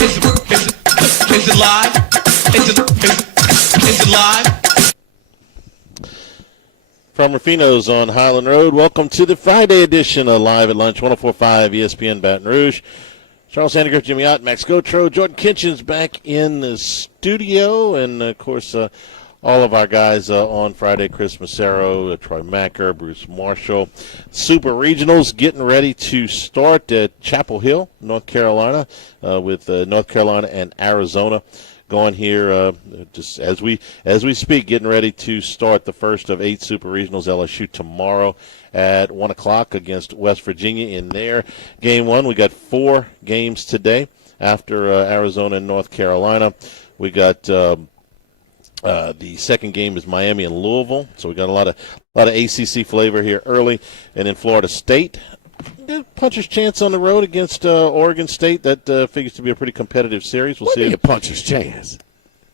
Is it live? Is it live? From Ruffino's on Highland Road, welcome to the Friday edition of Live at Lunch, 104.5 ESPN Baton Rouge. Charles Sandegriff, Jimmy Ott, Max Gotro, Jordan Kinchin's back in the studio, and, of course, all of our guys on Friday, Chris Massaro, Troy Macker, Bruce Marshall. Super Regionals getting ready to start at Chapel Hill, North Carolina, with North Carolina and Arizona going here just as we speak, getting ready to start the first of 8 Super Regionals. LSU tomorrow at 1 o'clock against West Virginia in their Game 1. We got 4 games today after Arizona and North Carolina. We got the second game is Miami and Louisville, so we got a lot of ACC flavor here early, and then Florida State. Puncher's chance on the road against Oregon State. That figures to be a pretty competitive series. We'll see. A puncher's chance.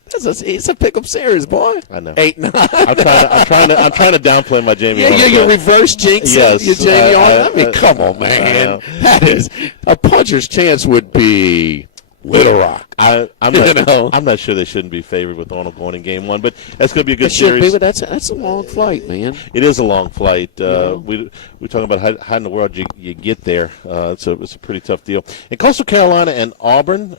It's a pick-up series, boy. I know. 8-9. I'm trying to downplay my Jamie. Yeah, you're reverse jinx. Yes, You're Jamie on. I mean, come on, man. That is a puncher's chance would be Little Rock. I'm not sure they shouldn't be favored with Arnold going in Game 1, but that's going to be a good series. series. But that's a long flight, man. It is a long flight. We're talking about how in the world you get there. It's a pretty tough deal. In Coastal Carolina and Auburn,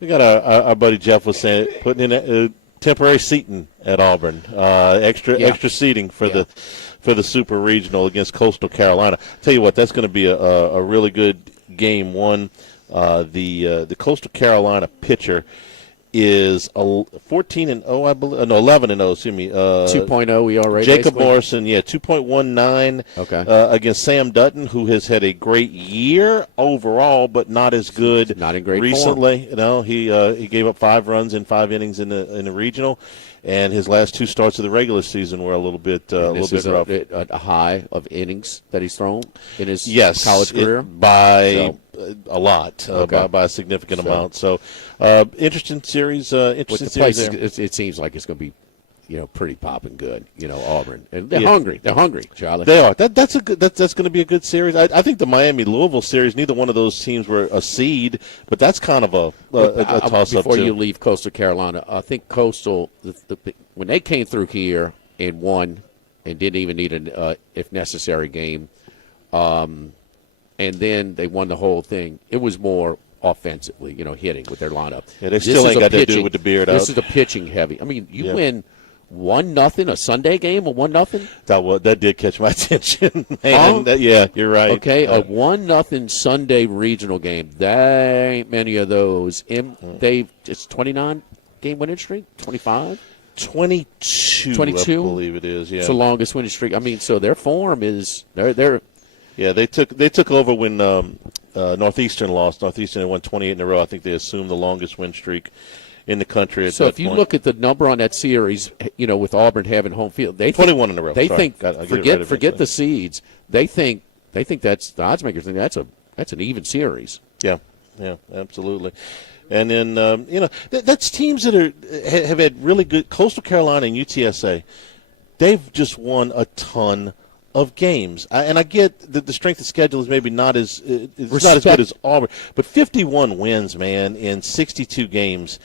we got our buddy Jeff was saying putting in temporary seating at Auburn, extra seating for the Super Regional against Coastal Carolina. Tell you what, that's going to be a really good Game 1. The Coastal Carolina pitcher is 14-0, I believe. No, 11-0. Excuse me. 2.0 ERA. Jacob basically. Morrison, 2.19. Okay. Against Sam Dutton, who has had a great year overall, but not as good. Not in great recently. form. He gave up 5 runs in 5 innings in the regional. And his last 2 starts of the regular season were a little bit rough. A high of innings that he's thrown in his college career? By a lot, by a significant amount. So, interesting series. Series there. It seems like it's going to be, pretty popping good. Auburn, and they're hungry. They're hungry, Charlie. They are. That's going to be a good series. I think the Miami Louisville series. Neither one of those teams were a seed, but that's kind of a toss up. Before you leave Coastal Carolina, I think Coastal when they came through here and won and didn't even need an if necessary game, and then they won the whole thing. It was more offensively, hitting with their lineup. Yeah, they still ain't got to do with the beard out. This is a pitching heavy. I mean, you win 1-0 a Sunday game, or 1-0. That did catch my attention. Man, you're right. Okay, a 1-0 Sunday regional game. There ain't many of those. It's 29 game winning streak, 25. 22, I believe it is. Yeah, it's the longest winning streak. I mean, so their form is they're. Yeah, they took over when Northeastern lost. Northeastern had won 28 in a row. I think they assumed the longest win streak in the country at so that if you point. look at the number on that series, with Auburn having home field, they 21 in a row. They Sorry. think forget the seeds. They think that's the odds makers think that's an even series. Yeah, absolutely. And then that's teams that have had really good. Coastal Carolina and UTSA, they've just won a ton of games, and I get that the strength of schedule is maybe not as it's not as good as Auburn, but 51 wins, man, in 62 games.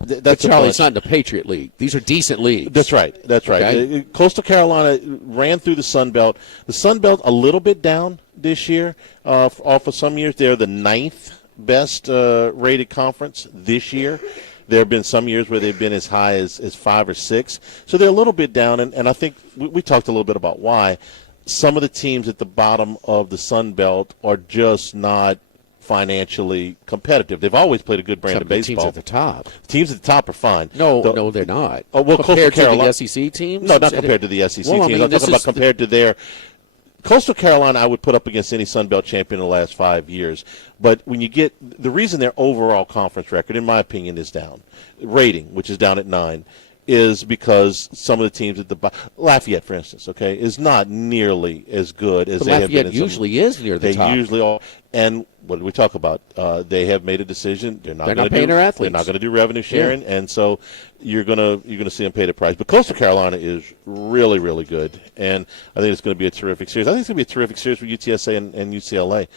That's Charlie, it's not in the Patriot League. These are decent leagues. That's right. Okay? Coastal Carolina ran through the Sun Belt. The Sun Belt a little bit down this year. Off of some years, they're the 9th best rated conference this year. There have been some years where they've been as high as 5 or 6. So they're a little bit down, and I think we talked a little bit about why. Some of the teams at the bottom of the Sun Belt are just not financially competitive. They've always played a good brand of baseball. Teams at the top. Teams at the top are fine. No, they're not. Oh, well, compared to the SEC teams? No, not compared to the SEC teams. I'm talking about compared to their – Coastal Carolina I would put up against any Sun Belt champion in the last 5 years. But when you get – the reason their overall conference record, in my opinion, is down. Rating, which is down at 9. Is because some of the teams at the Lafayette, for instance, is not nearly as good as they have been. Lafayette usually is near the top. They usually are. And what did we talk about? They have made a decision. They're not paying their athletes. They're not going to do revenue sharing, and so you're gonna see them pay the price. But Coastal Carolina is really, really good, and I think it's going to be a terrific series. I think it's going to be a terrific series for UTSA and UCLA.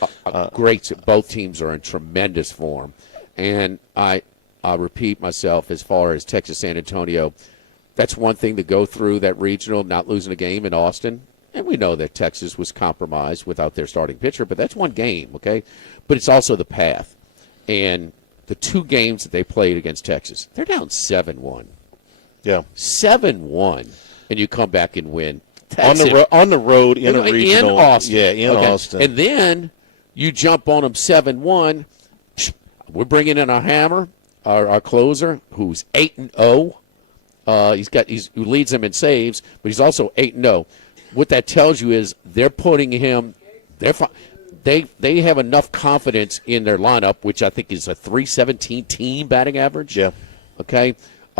Great. Both teams are in tremendous form. And I repeat myself as far as Texas San Antonio. That's one thing to go through that regional, not losing a game in Austin. And we know that Texas was compromised without their starting pitcher, but that's one game, okay? But it's also the path. And the 2 games that they played against Texas, they're down 7-1. Yeah. 7-1, and you come back and win. On the road in a regional. In Austin. Yeah, in Austin. And then you jump on them 7-1. We're bringing in our hammer, our closer, who's 8-0. He leads them in saves, but he's also 8-0. What that tells you is they're putting him. They have enough confidence in their lineup, which I think is a .317 team batting average. Yeah. Okay.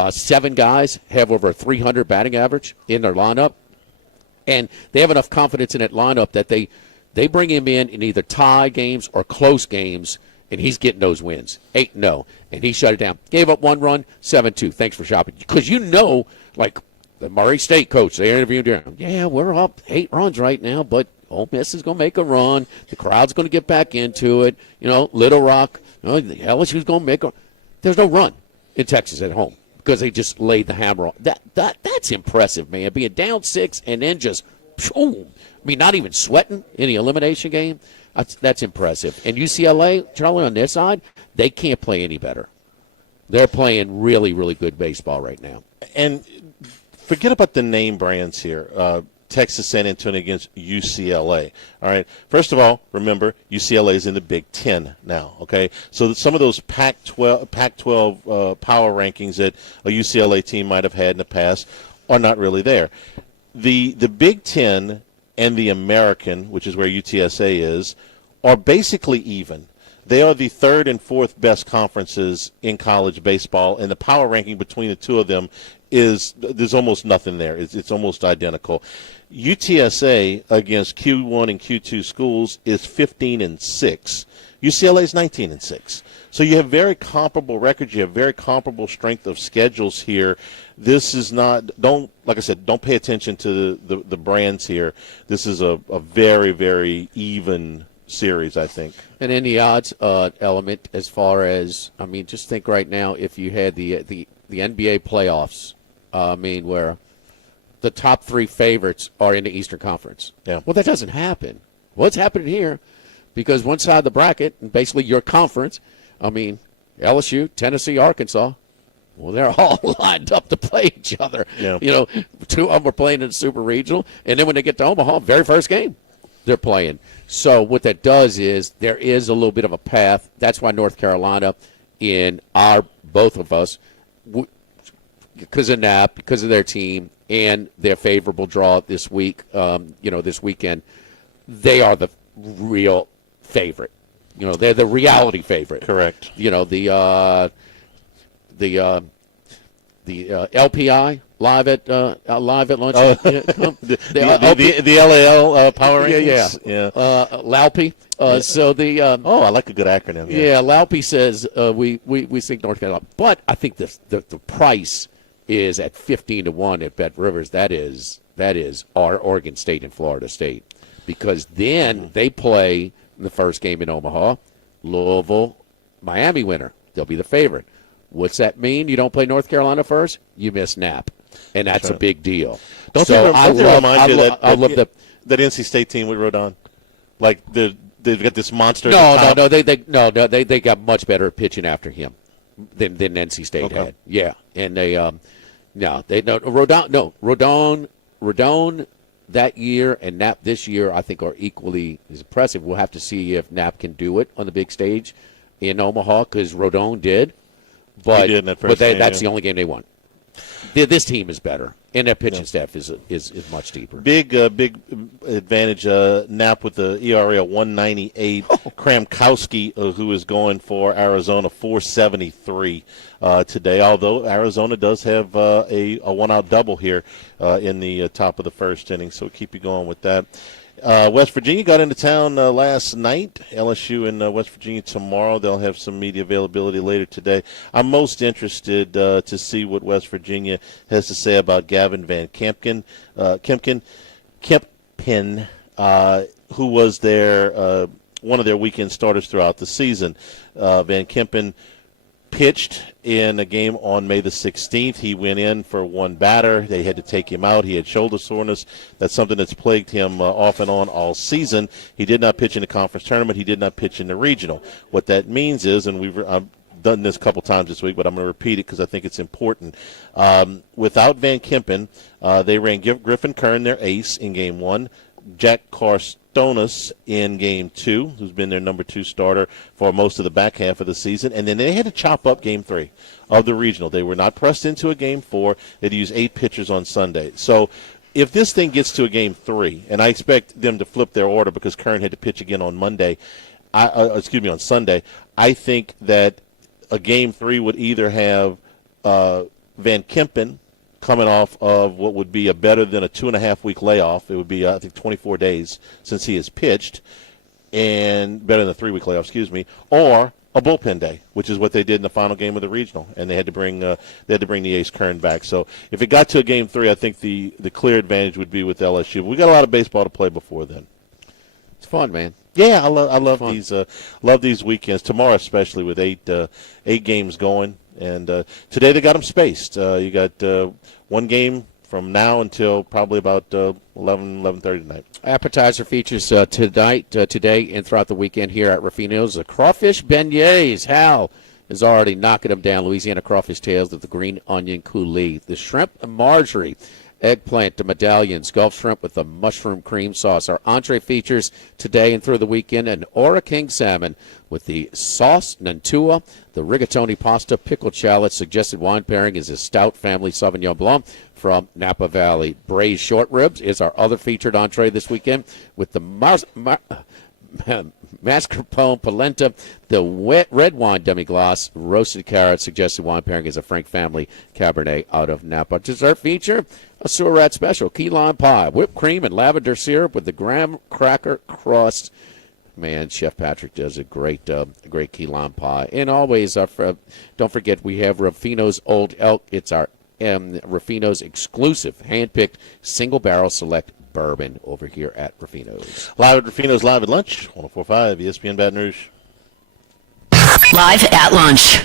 7 guys have over a .300 batting average in their lineup, and they have enough confidence in that lineup that they bring him in either tie games or close games, and he's getting those wins. 8-0, and he shut it down. Gave up 1 run, 7-2. Thanks for shopping. Because like the Murray State coach, they interviewed him. Yeah, we're up 8 runs right now, but Ole Miss is going to make a run. The crowd's going to get back into it. Little Rock, LSU's going to make a. There's no run in Texas at home because they just laid the hammer on. That's impressive, man. Being down 6 and then just, not even sweating in the elimination game. That's impressive. And UCLA, Charlie, on their side, they can't play any better. They're playing really, really good baseball right now. And forget about the name brands here. Texas San Antonio against UCLA. All right. First of all, remember, UCLA is in the Big Ten now. Okay. So some of those Pac-12 power rankings that a UCLA team might have had in the past are not really there. The Big Ten and the American, which is where UTSA is, are basically even. They are the 3rd and 4th best conferences in college baseball, and the power ranking between the two of them there's almost nothing there. It's almost identical. UTSA against Q1 and Q2 schools is 15-6. UCLA is 19-6. So you have very comparable records. You have very comparable strength of schedules here. This is not don't pay attention to the brands here. This is a very, very even series, I think. And in the odds element, as far as just think right now, if you had the NBA playoffs, where the top 3 favorites are in the Eastern Conference. Yeah. Well, that doesn't happen. What's happening here? Because one side of the bracket, and basically your conference, LSU, Tennessee, Arkansas, well, they're all lined up to play each other. Yeah. 2 of them are playing in the Super Regional, and then when they get to Omaha, very first game, they're playing. So what that does is there is a little bit of a path. That's why North Carolina, both of us, because of Knapp, because of their team, and their favorable draw this week, this weekend, they are the real favorite. They're the reality favorite. Correct. The LPI live at lunch. Oh, the LAL power rankings. Yeah. LALPI. I like a good acronym. Yeah, LALPI says we think North Carolina, but I think the price is at 15-1 at Bet Rivers. That is our Oregon State and Florida State, because then they play in the first game in Omaha, Louisville, Miami winner. They'll be the favorite. What's that mean? You don't play North Carolina first, you miss Knapp, and that's a big deal. Don't you remind you that NC State team with Rodon, like they've got this monster. No, they got much better at pitching after him than NC State had. Yeah, and Rodon that year and Knapp this year, I think, are equally as impressive. We'll have to see if Knapp can do it on the big stage in Omaha, because Rodon did. But, he did in that first game, that's the only game they won. This team is better, and their pitching staff is much deeper. Big advantage. Knapp with the ERA of 198. Kramkowski, who is going for Arizona, 473 today. Although Arizona does have a one-out double here in the top of the first inning, so we'll keep you going with that. West Virginia got into town last night. LSU in West Virginia tomorrow. They'll have some media availability later today. I'm most interested to see what West Virginia has to say about Gavin Van Kempen, who was one of their weekend starters throughout the season. Van Kempen pitched in a game on May the 16th. He went in for one batter. They had to take him out. He had shoulder soreness. That's something that's plagued him off and on all season. He did not pitch in the conference tournament. He did not pitch in the regional. What that means is, and I've done this a couple times this week, but I'm going to repeat it because I think it's important. Without Van Kempen, they ran Griffin Kern, their ace, in Game 1. Jack Carstonis in Game 2, who's been their number 2 starter for most of the back half of the season. And then they had to chop up Game 3 of the regional. They were not pressed into a Game 4. They had to use 8 pitchers on Sunday. So if this thing gets to a Game 3, and I expect them to flip their order because Kern had to pitch again on on Sunday, I think that a Game 3 would either have Van Kempen coming off of what would be a better than a 2.5-week layoff. It would be, I think, 24 days since he has pitched, and better than a 3-week layoff, or a bullpen day, which is what they did in the final game of the regional, and they had to bring the ace Kern back. So if it got to a Game 3, I think the clear advantage would be with LSU. But we got a lot of baseball to play before then. It's fun, man. Yeah, I love these weekends. Tomorrow, especially with eight games going, and today they got them spaced. You got one game from now until probably about 11:30 tonight. Appetizer features today and throughout the weekend here at Ruffino's. The crawfish beignets. Hal is already knocking them down. Louisiana crawfish tails with the green onion coulis. The shrimp and Marjorie. Eggplant to medallions, Gulf shrimp with the mushroom cream sauce. Our entree features today and through the weekend an Ora King salmon with the sauce Nantua, the rigatoni pasta, pickled shallots. Suggested wine pairing is a stout family Sauvignon Blanc from Napa Valley. Braised short ribs is our other featured entree this weekend with the mascarpone polenta, the red wine demi-glace, roasted carrots. Suggested wine pairing is a Frank Family Cabernet out of Napa. Dessert feature, a sewer rat special, key lime pie, whipped cream and lavender syrup with the graham cracker crust. Man, Chef Patrick does a great key lime pie. And always, don't forget, we have Ruffino's Old Elk. It's our Ruffino's exclusive, hand-picked, single-barrel select bourbon over here at Ruffino's. Live at Ruffino's, live at lunch, 104.5 ESPN Baton Rouge. Live at lunch.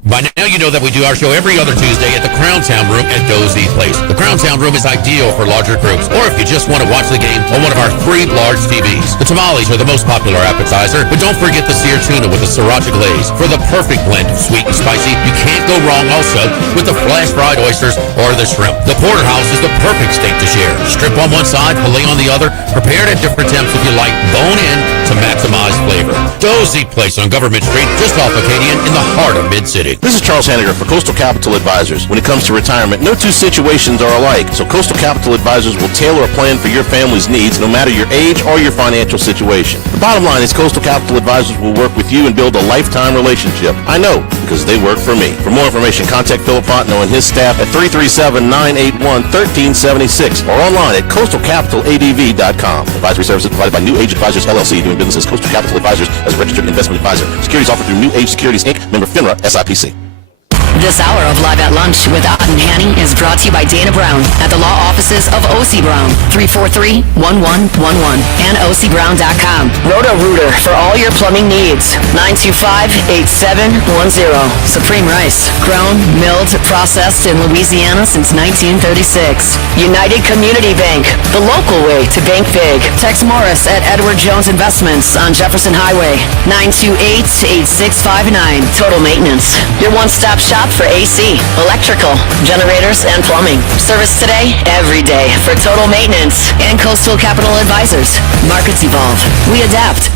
By now, you know that we do our show every other Tuesday at the Crown Sound Room at Dozy's Place. The Crown Sound Room is ideal for larger groups, or if you just want to watch the game on one of our 3 large TVs. The tamales are the most popular appetizer, but don't forget the seared tuna with the sriracha glaze. For the perfect blend of sweet and spicy, you can't go wrong also with the flash-fried oysters or the shrimp. The porterhouse is the perfect steak to share. Strip on one side, filet on the other, prepared at different temps if you like, bone in to maximize flavor. Dozy Place on Government Street, just off Acadian in the heart of Mid-City. This is Charles Hanniger for Coastal Capital Advisors. When it comes to retirement, no two situations are alike, so Coastal Capital Advisors will tailor a plan for your family's needs no matter your age or your financial situation. The bottom line is Coastal Capital Advisors will work with you and build a lifetime relationship. I know, because they work for me. For more information, contact Philip Fontenot and his staff at 337-981-1376 or online at coastalcapitaladv.com. Advisory services provided by New Age Advisors, LLC, doing business as Coastal Capital Advisors as a registered investment advisor. Securities offered through New Age Securities, Inc., member FINRA, SIPC. This hour of Live at Lunch with Ott and Hanny is brought to you by Dana Brown at the law offices of O.C. Brown, 343-1111 and OCBrown.com. Roto-Rooter for all your plumbing needs, 925-8710. Supreme Rice, grown, milled, processed in Louisiana since 1936. United Community Bank, the local way to bank big. Tex Morris at Edward Jones Investments on Jefferson Highway, 928-8659. Total Maintenance, your one-stop shop for AC, electrical, generators, and plumbing. Service today, every day for Total Maintenance and Coastal Capital Advisors. Markets evolve. We adapt.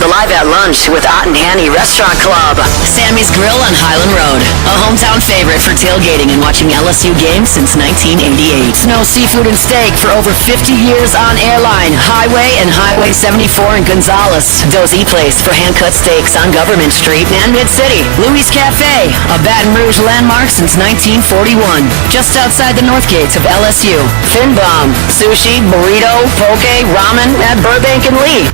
The Live at Lunch with Ott and Hanny Restaurant Club. Sammy's Grill on Highland Road. A hometown favorite for tailgating and watching LSU games since 1988. Snow Seafood and Steak for over 50 years on Airline, Highway, and Highway 74 in Gonzales. Dozy Place for hand-cut steaks on Government Street and Mid-City. Louis Cafe, a Baton Rouge landmark since 1941. Just outside the north gates of LSU. Fin Bomb, sushi, burrito, poke, ramen at Burbank and Lee.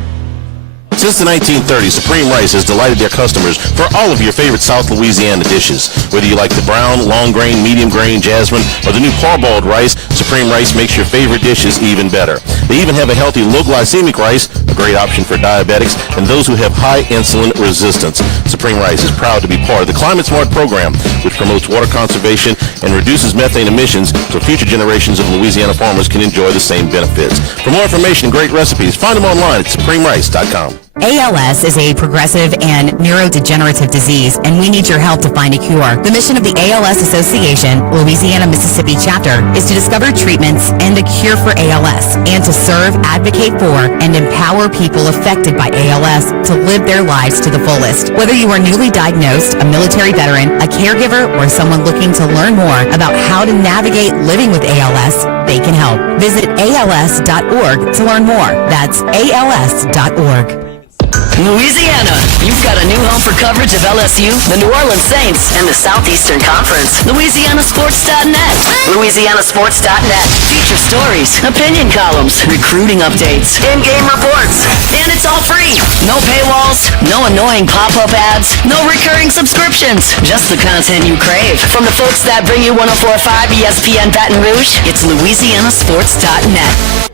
Since the 1930s, Supreme Rice has delighted their customers for all of your favorite South Louisiana dishes. Whether you like the brown, long grain, medium grain, jasmine, or the new parboiled rice, Supreme Rice makes your favorite dishes even better. They even have a healthy low glycemic rice, a great option for diabetics and those who have high insulin resistance. Supreme Rice is proud to be part of the Climate Smart program, which promotes water conservation and reduces methane emissions so future generations of Louisiana farmers can enjoy the same benefits. For more information and great recipes, find them online at supremerice.com. ALS is a progressive and neurodegenerative disease, and we need your help to find a cure. The mission of the ALS Association, Louisiana-Mississippi chapter, is to discover treatments and a cure for ALS, and to serve, advocate for, and empower people affected by ALS to live their lives to the fullest. Whether you are newly diagnosed, a military veteran, a caregiver, or someone looking to learn more about how to navigate living with ALS, they can help. Visit als.org to learn more. That's als.org. Louisiana, you've got a new home for coverage of LSU, the New Orleans Saints, and the Southeastern Conference. LouisianaSports.net. LouisianaSports.net. Feature stories, opinion columns, recruiting updates, in-game reports. And it's all free. No paywalls, no annoying pop-up ads, no recurring subscriptions. Just the content you crave. From the folks that bring you 104.5 ESPN Baton Rouge, it's LouisianaSports.net.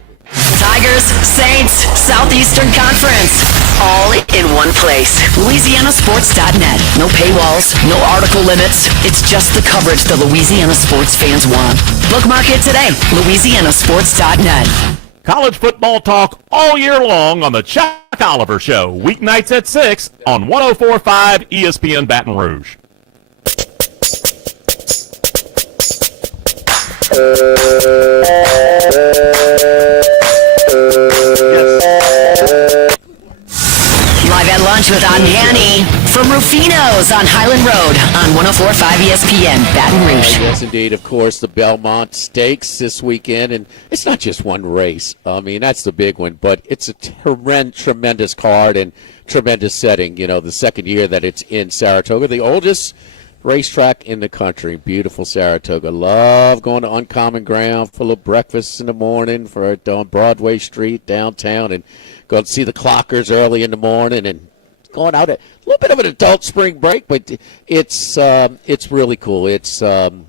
Tigers, Saints, Southeastern Conference, all in one place. LouisianaSports.net. No paywalls, no article limits. It's just the coverage the Louisiana sports fans want. Bookmark it today. LouisianaSports.net. College football talk all year long on the Chuck Oliver Show. Weeknights at 6 on 104.5 ESPN Baton Rouge. Live at lunch with Anhani from Ruffino's on Highland Road on 104.5 ESPN, Baton Rouge. Yes, indeed. Of course, the Belmont Stakes this weekend. And it's not just one race. I mean, that's the big one. But it's a tremendous card and tremendous setting. You know, the second year that it's in Saratoga, the oldest racetrack in the country. Beautiful Saratoga. Love going to uncommon ground, full of breakfasts in the morning on Broadway Street downtown, and go to see the clockers early in the morning, and going out a little bit of an adult spring break, but it's really cool. It's everybody's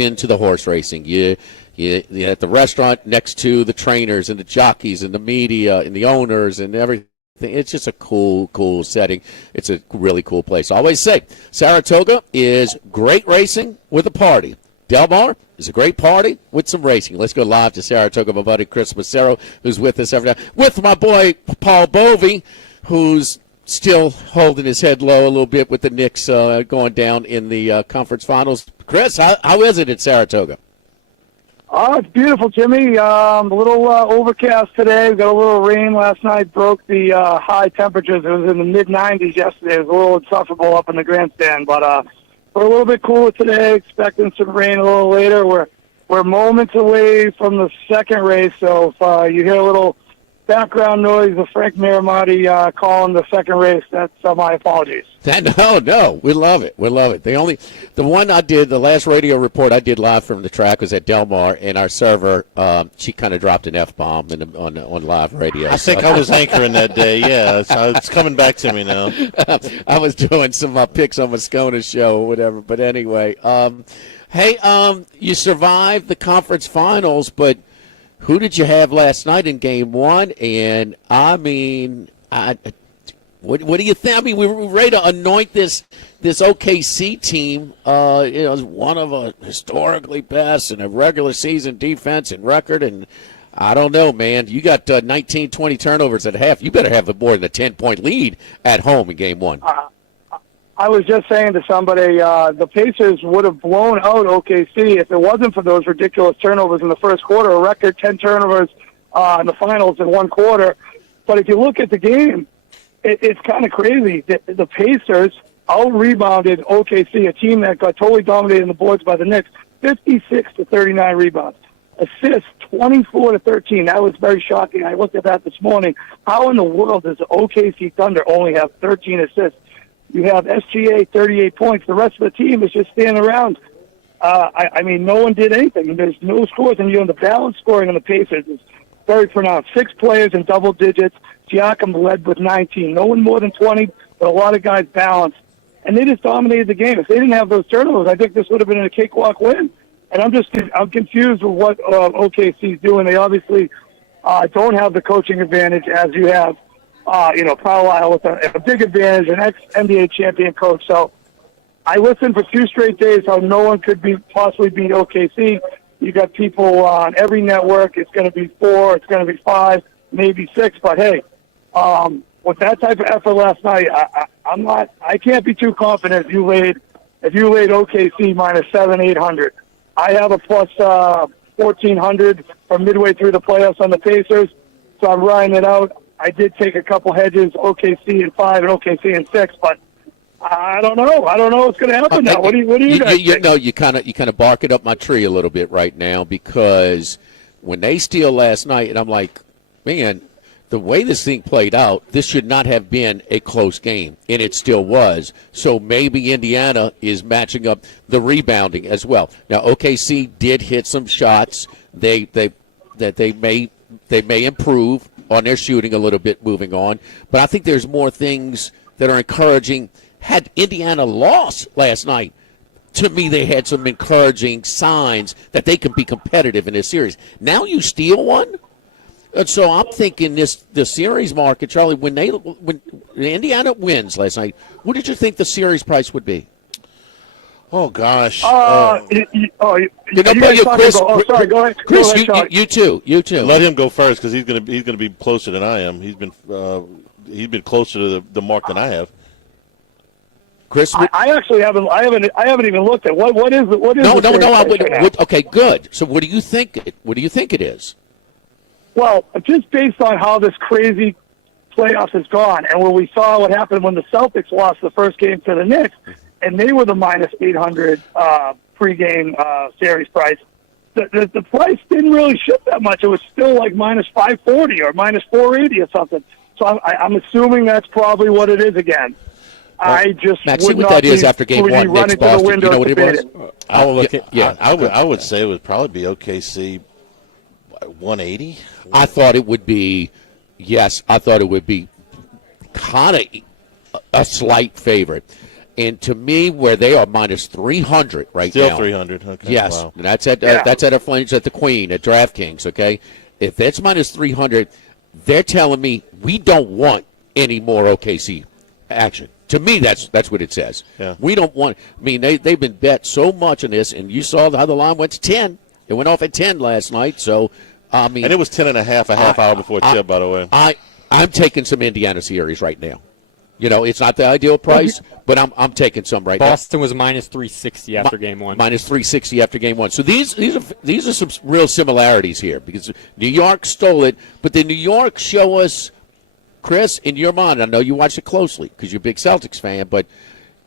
into the horse racing. You at the restaurant next to the trainers and the jockeys and the media and the owners and everything. It's just a cool setting. It's a really cool place. I always say Saratoga is great racing with a party. Del Mar is a great party with some racing. Let's go live to Saratoga. My buddy Chris Massero, who's with us every day, with my boy Paul Bovey, who's still holding his head low a little bit with the Knicks going down in the conference finals. Chris, how is it at Saratoga? Oh, it's beautiful, Jimmy. A little overcast today. We got a little rain last night, broke the high temperatures. It was in the mid-90s yesterday. It was a little insufferable up in the grandstand, but we're a little bit cooler today, expecting some rain a little later. We're moments away from the second race, so if you hear a little background noise of Frank Miramati calling the second race, that's my apologies. No, we love it. We love it. The one I did, the last radio report I did live from the track was at Del Mar, and our server, she kind of dropped an F-bomb on live radio. I think I was anchoring that day, yeah. It's coming back to me now. I was doing some picks on Moscona's show or whatever, but anyway. You survived the conference finals, but who did you have last night in game one? And, I mean, what do you think? I mean, we were ready to anoint this OKC team, as one of a historically best in a regular season defense and record. And I don't know, man. You got 19, 20 turnovers at half. You better have more than a 10-point lead at home in game one. I was just saying to somebody, the Pacers would have blown out OKC if it wasn't for those ridiculous turnovers in the first quarter, a record 10 turnovers in the finals in one quarter. But if you look at the game, it's kind of crazy. The Pacers out-rebounded OKC, a team that got totally dominated in the boards by the Knicks, 56-39 rebounds. Assists, 24-13. That was very shocking. I looked at that this morning. How in the world does the OKC Thunder only have 13 assists? You have SGA, 38 points. The rest of the team is just standing around. I mean, no one did anything. There's no scores, and the balance scoring on the Pacers is very pronounced. 6 players in double digits. Siakam led with 19. No one more than 20, but a lot of guys balanced. And they just dominated the game. If they didn't have those turnovers, I think this would have been a cakewalk win. And I'm confused with what OKC's doing. They obviously don't have the coaching advantage as you have, Carlisle with a big advantage, an ex-NBA champion coach. So I listened for 2 straight days how no one could possibly beat OKC. You got people on every network. It's going to be 4, it's going to be 5, maybe 6. But hey, with that type of effort last night, I can't be too confident if you laid OKC minus 700-800. I have a plus 1,400 from midway through the playoffs on the Pacers, so I'm riding it out. I did take a couple hedges, OKC in 5 and OKC in 6, but I don't know. I don't know what's going to happen now. What do you guys think? You kind of barking up my tree a little bit right now, because when they steal last night, and I'm like, man, the way this thing played out, this should not have been a close game, and it still was. So maybe Indiana is matching up the rebounding as well. Now, OKC did hit some shots. They may improve on their shooting a little bit moving on, but I think there's more things that are encouraging. Had Indiana lost last night, to me they had some encouraging signs that they can be competitive in this series. Now you steal one. And so I'm thinking the series market, Charlie, when Indiana wins last night, what did you think the series price would be? Oh gosh. Chris, sorry, go ahead. Chris, go ahead, you too. Let him go first, because he's going to be closer than I am. He's been closer to the mark than I have. Chris, I actually haven't even looked at what is it. No. Okay, good. So what do you think? What do you think it is? Well, just based on how this crazy playoffs has gone, and when we saw what happened when the Celtics lost the first game to the Knicks, and they were the minus 800 pregame series price, the price didn't really shift that much. It was still like minus 540 or minus 480 or something. So I'm assuming that's probably what it is again. Well, I just Max, would see what not that is after game one. Run Knicks, into the Boston. window You know what it was? I will look at. Yeah, I would say it would probably be OKC 180. I thought it would be. Yes, I thought it would be kind of a slight favorite. And to me, where they are minus 300 right now. Still 300. Okay. Yes, Wow. and that's at a Flames at the Queen at DraftKings. Okay, if that's minus 300, they're telling me we don't want any more OKC action. To me, that's what it says. Yeah. We don't want. I mean, they've been bet so much on this, and you saw how the line went to 10. It went off at 10 last night. So, I mean, and it was 10 and a half hour before tip, by the way. I'm taking some Indiana series right now. You know, it's not the ideal price, but I'm taking some right now. Boston was minus 360 after game one. Minus 360 after game one. So these are some real similarities here, because New York stole it, but did New York show us, Chris, in your mind? I know you watch it closely because you're a big Celtics fan, but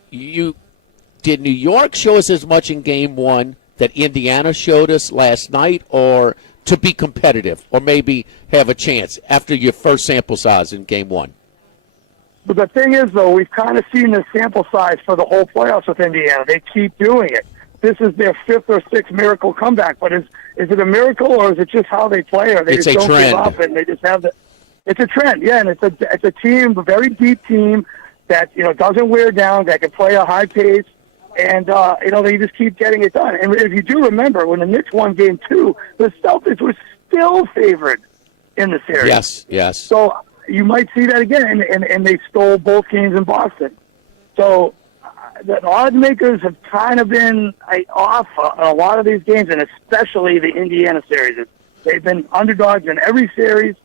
did New York show us as much in game one that Indiana showed us last night, or to be competitive, or maybe have a chance after your first sample size in game one? But the thing is, though, we've kind of seen the sample size for the whole playoffs with Indiana. They keep doing it. This is their 5th or 6th miracle comeback. But is it a miracle, or is it just how they play, or they it's just don't trend. give up and they just have the? It's a trend, yeah, and it's a team, a very deep team that doesn't wear down, that can play a high pace, and they just keep getting it done. And if you do remember, when the Knicks won Game 2, the Celtics were still favored in the series. Yes. So you might see that again, and they stole both games in Boston. So the odds makers have kind of been off a lot of these games, and especially the Indiana series. They've been underdogs in every series.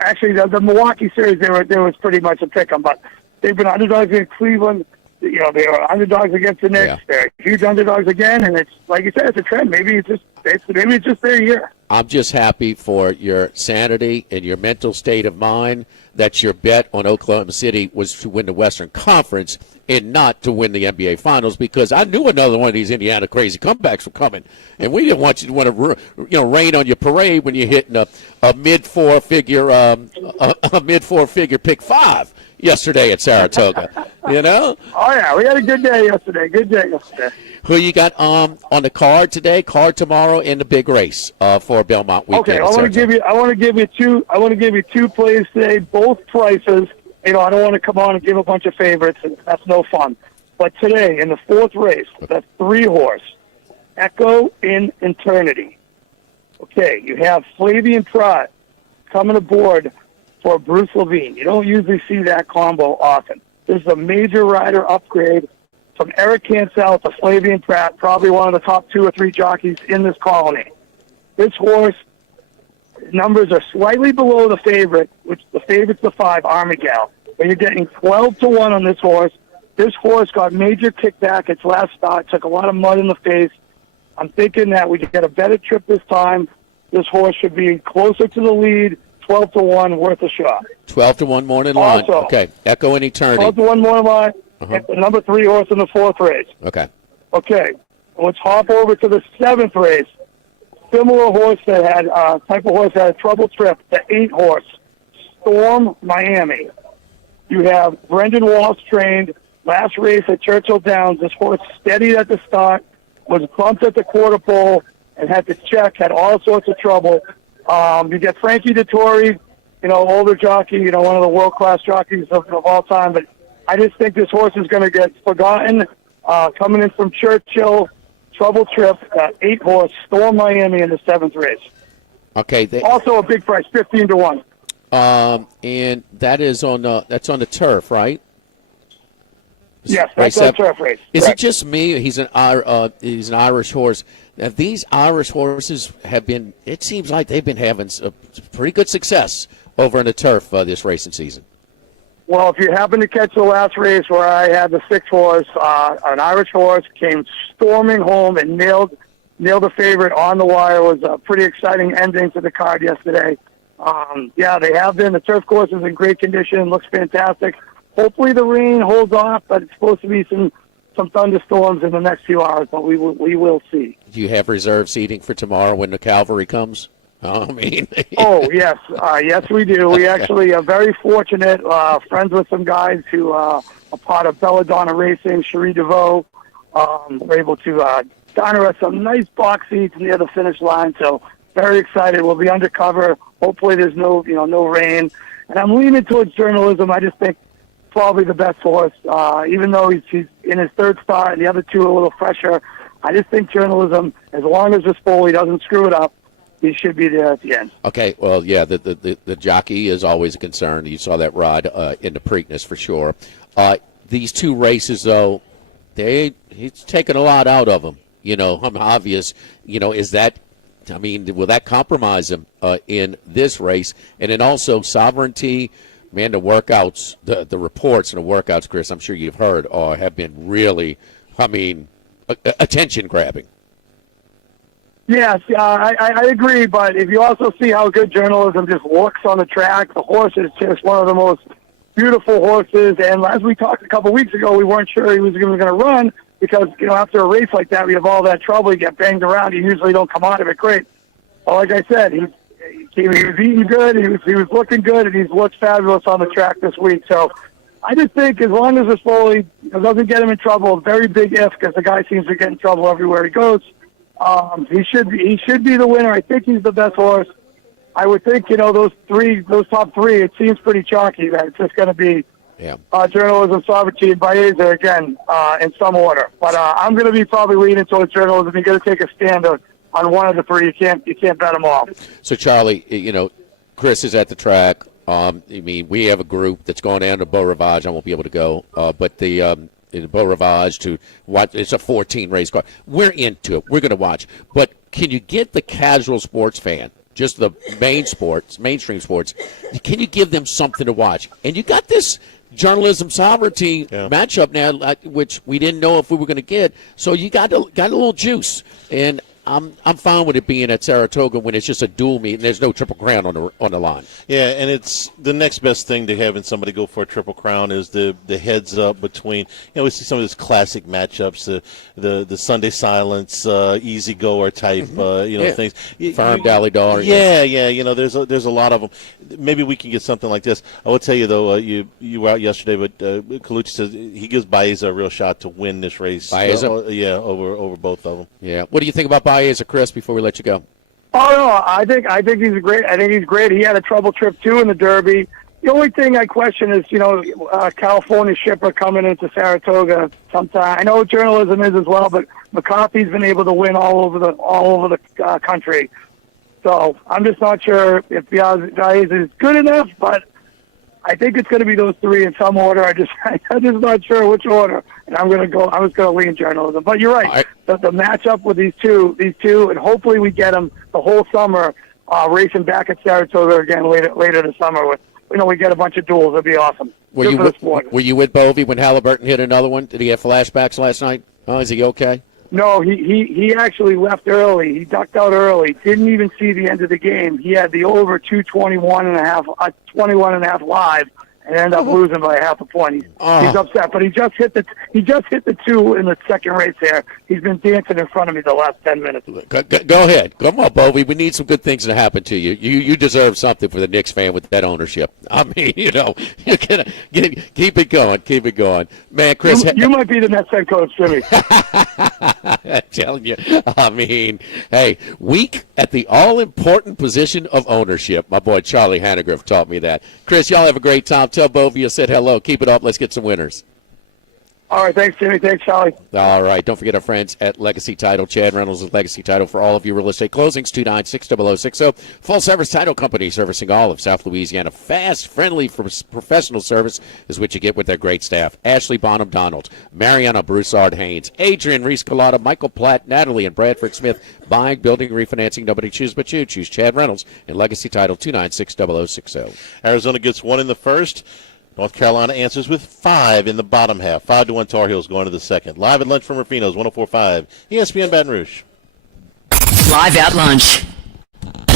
Actually, the Milwaukee series, there was pretty much a pick 'em, but they've been underdogs in Cleveland. They are underdogs against the Knicks. Yeah. They're huge underdogs again, and it's like you said, it's a trend. Maybe it's just their year. I'm just happy for your sanity and your mental state of mind that your bet on Oklahoma City was to win the Western Conference and not to win the NBA Finals, because I knew another one of these Indiana crazy comebacks were coming, and we didn't want you to rain on your parade when you're hitting a mid four figure pick 5 yesterday at Saratoga. You know? Oh, yeah, we had a good day yesterday. Who you got on the card today, card tomorrow, in the big race for Belmont weekend? Okay, I want to give you two plays today, both prices. I don't want to come on and give a bunch of favorites. That's no fun. But today, in the fourth race, that's 3-horse, Echo in Eternity. Okay, you have Flavian Pratt coming aboard for Bruce Levine. You don't usually see that combo often. This is a major rider upgrade from Eric Cancel to Flavian Pratt, probably one of the top 2 or 3 jockeys in this colony. This horse, numbers are slightly below the favorite, which the favorite's the 5, Armigale. But you're getting 12-1 on this horse. This horse got major kickback its last start, took a lot of mud in the face. I'm thinking that we get a better trip this time. This horse should be closer to the lead, 12-1, worth a shot. 12-1 morning line. Also, Okay, Echo in Eternity. 12-1 morning line, and the number 3 horse in the fourth race. Okay. Okay, let's hop over to the 7th race. Similar horse that had, type of horse that had a trouble trip, the 8 horse, Storm Miami. You have Brendan Walsh trained, last race at Churchill Downs. This horse steadied at the start, was bumped at the quarter pole, and had to check, had all sorts of trouble. You get Frankie Dettori, older jockey, one of the world-class jockeys of all time. But I just think this horse is going to get forgotten. Coming in from Churchill, trouble trip, 8 horse, Storm Miami in the 7th race. Okay. Also a big price, 15-1. And that is on the turf, right? Yes, that's on turf race. Is Correct. it just me? He's an Irish horse. Now, these Irish horses have been. It seems like they've been having pretty good success over in the turf this racing season. Well, if you happen to catch the last race where I had the 6 horse, an Irish horse came storming home and nailed the favorite on the wire. It was a pretty exciting ending to the card yesterday. Yeah, they have been. The turf course is in great condition. Looks fantastic. Hopefully the rain holds off, but it's supposed to be some thunderstorms in the next few hours, but we will see. Do you have reserve seating for tomorrow when the cavalry comes? Oh, Oh, yes. Yes, we do. We actually are very fortunate, friends with some guys who are part of Belladonna Racing, Cherie DeVoe. We're able to garner us some nice box seats near the finish line, so very excited. We'll be undercover. Hopefully there's no rain. And I'm leaning towards journalism. I just think probably the best horse, even though he's in his 3rd start and the other 2 are a little fresher. I just think journalism, as long as Rispoli doesn't screw it up, he should be there at the end. Okay, well, yeah, the jockey is always a concern. You saw that ride in the Preakness for sure. These 2 races, though, he's taken a lot out of them. Obvious. Is that? Will that compromise him in this race? And then also Sovereignty. Man, the workouts, the reports and the workouts, Chris, I'm sure you've heard, have been really, attention-grabbing. Yes, I agree, but if you also see how good journalism just looks on the track, the horse is just one of the most beautiful horses, and as we talked a couple weeks ago, we weren't sure he was going to run because, after a race like that, we have all that trouble, you get banged around, you usually don't come out of it great. But like I said, he was eating good, he was looking good, and he's looked fabulous on the track this week. So I just think as long as Rispoli doesn't get him in trouble, a very big if, because the guy seems to get in trouble everywhere he goes, he should be the winner. I think he's the best horse. I would think, those top 3, it seems pretty chalky that it's just going to be journalism, Sovereignty, and Baeza again in some order. But I'm going to be probably leaning towards journalism. You're going to take a stand on one of the 3. You can't bet them all. So, Charlie, Chris is at the track. We have a group that's going down to Beau Rivage. I won't be able to go, but the Beau Rivage to watch. It's a 14 race car. We're into it. We're going to watch. But can you get the casual sports fan, just the mainstream sports? Can you give them something to watch? And you got this journalism sovereignty matchup now, which we didn't know if we were going to get. So you got a little juice. And I'm fine with it being at Saratoga when it's just a dual meet and there's no Triple Crown on the line. Yeah, and it's the next best thing to having somebody go for a Triple Crown is the heads up between, we see some of those classic matchups, the Sunday Silence, Easy Goer type, things. Firm Dally Dar. Yeah. There's a lot of them. Maybe we can get something like this. I will tell you though, you were out yesterday, but Colucci says he gives Baeza a real shot to win this race. Baeza? Over both of them. Yeah. What do you think about Baeza, Chris? Before we let you go. Oh no, I think he's great. I think he's great. He had a trouble trip too in the Derby. The only thing I question is, California shipper coming into Saratoga sometime. I know journalism is as well, but McCarthy's been able to win all over the country. So I'm just not sure if Baeza is good enough, but I think it's going to be those three in some order. I'm just not sure which order, and I was going to lean journalism. But you're right. The matchup with these two, and hopefully we get them the whole summer racing back at Saratoga again later this summer. With we get a bunch of duels. It'd be awesome. Were you with Bovey when Halliburton hit another one? Did he have flashbacks last night? Oh, is he okay? No, he actually left early. He ducked out early. Didn't even see the end of the game. He had the over 21.5 live, and ended up losing by half a point. He's upset, but he just hit the two in the second race there. He's been dancing in front of me the last 10 minutes. Go ahead. Come on, Bovey. We need some good things to happen to you. You deserve something for the Knicks fan with that ownership. I mean, you're gonna keep it going. Keep it going, man. Chris, you might be the next head coach, Jimmy. I'm telling you. I mean, hey, weak at the all-important position of ownership. My boy Charlie Hannegriff taught me that. Chris, y'all have a great time. Tell Bovey you said hello. Keep it up. Let's get some winners. All right, thanks, Jimmy. Thanks, Charlie. All right, don't forget our friends at Legacy Title. Chad Reynolds with Legacy Title for all of your real estate closings, 296-0060. Full-service title company servicing all of South Louisiana. Fast, friendly, professional service is what you get with their great staff. Ashley Bonham-Donald, Mariana Broussard-Haynes, Adrian Reese-Collada, Michael Platt, Natalie and Bradford Smith. Buying, building, refinancing, nobody choose but you. Choose Chad Reynolds in Legacy Title, 296-0060. Arizona gets one in the first. North Carolina answers with 5 in the bottom half. 5-1 Tar Heels going to the second. Live at lunch from Ruffino's, 104.5 ESPN Baton Rouge. Live at lunch.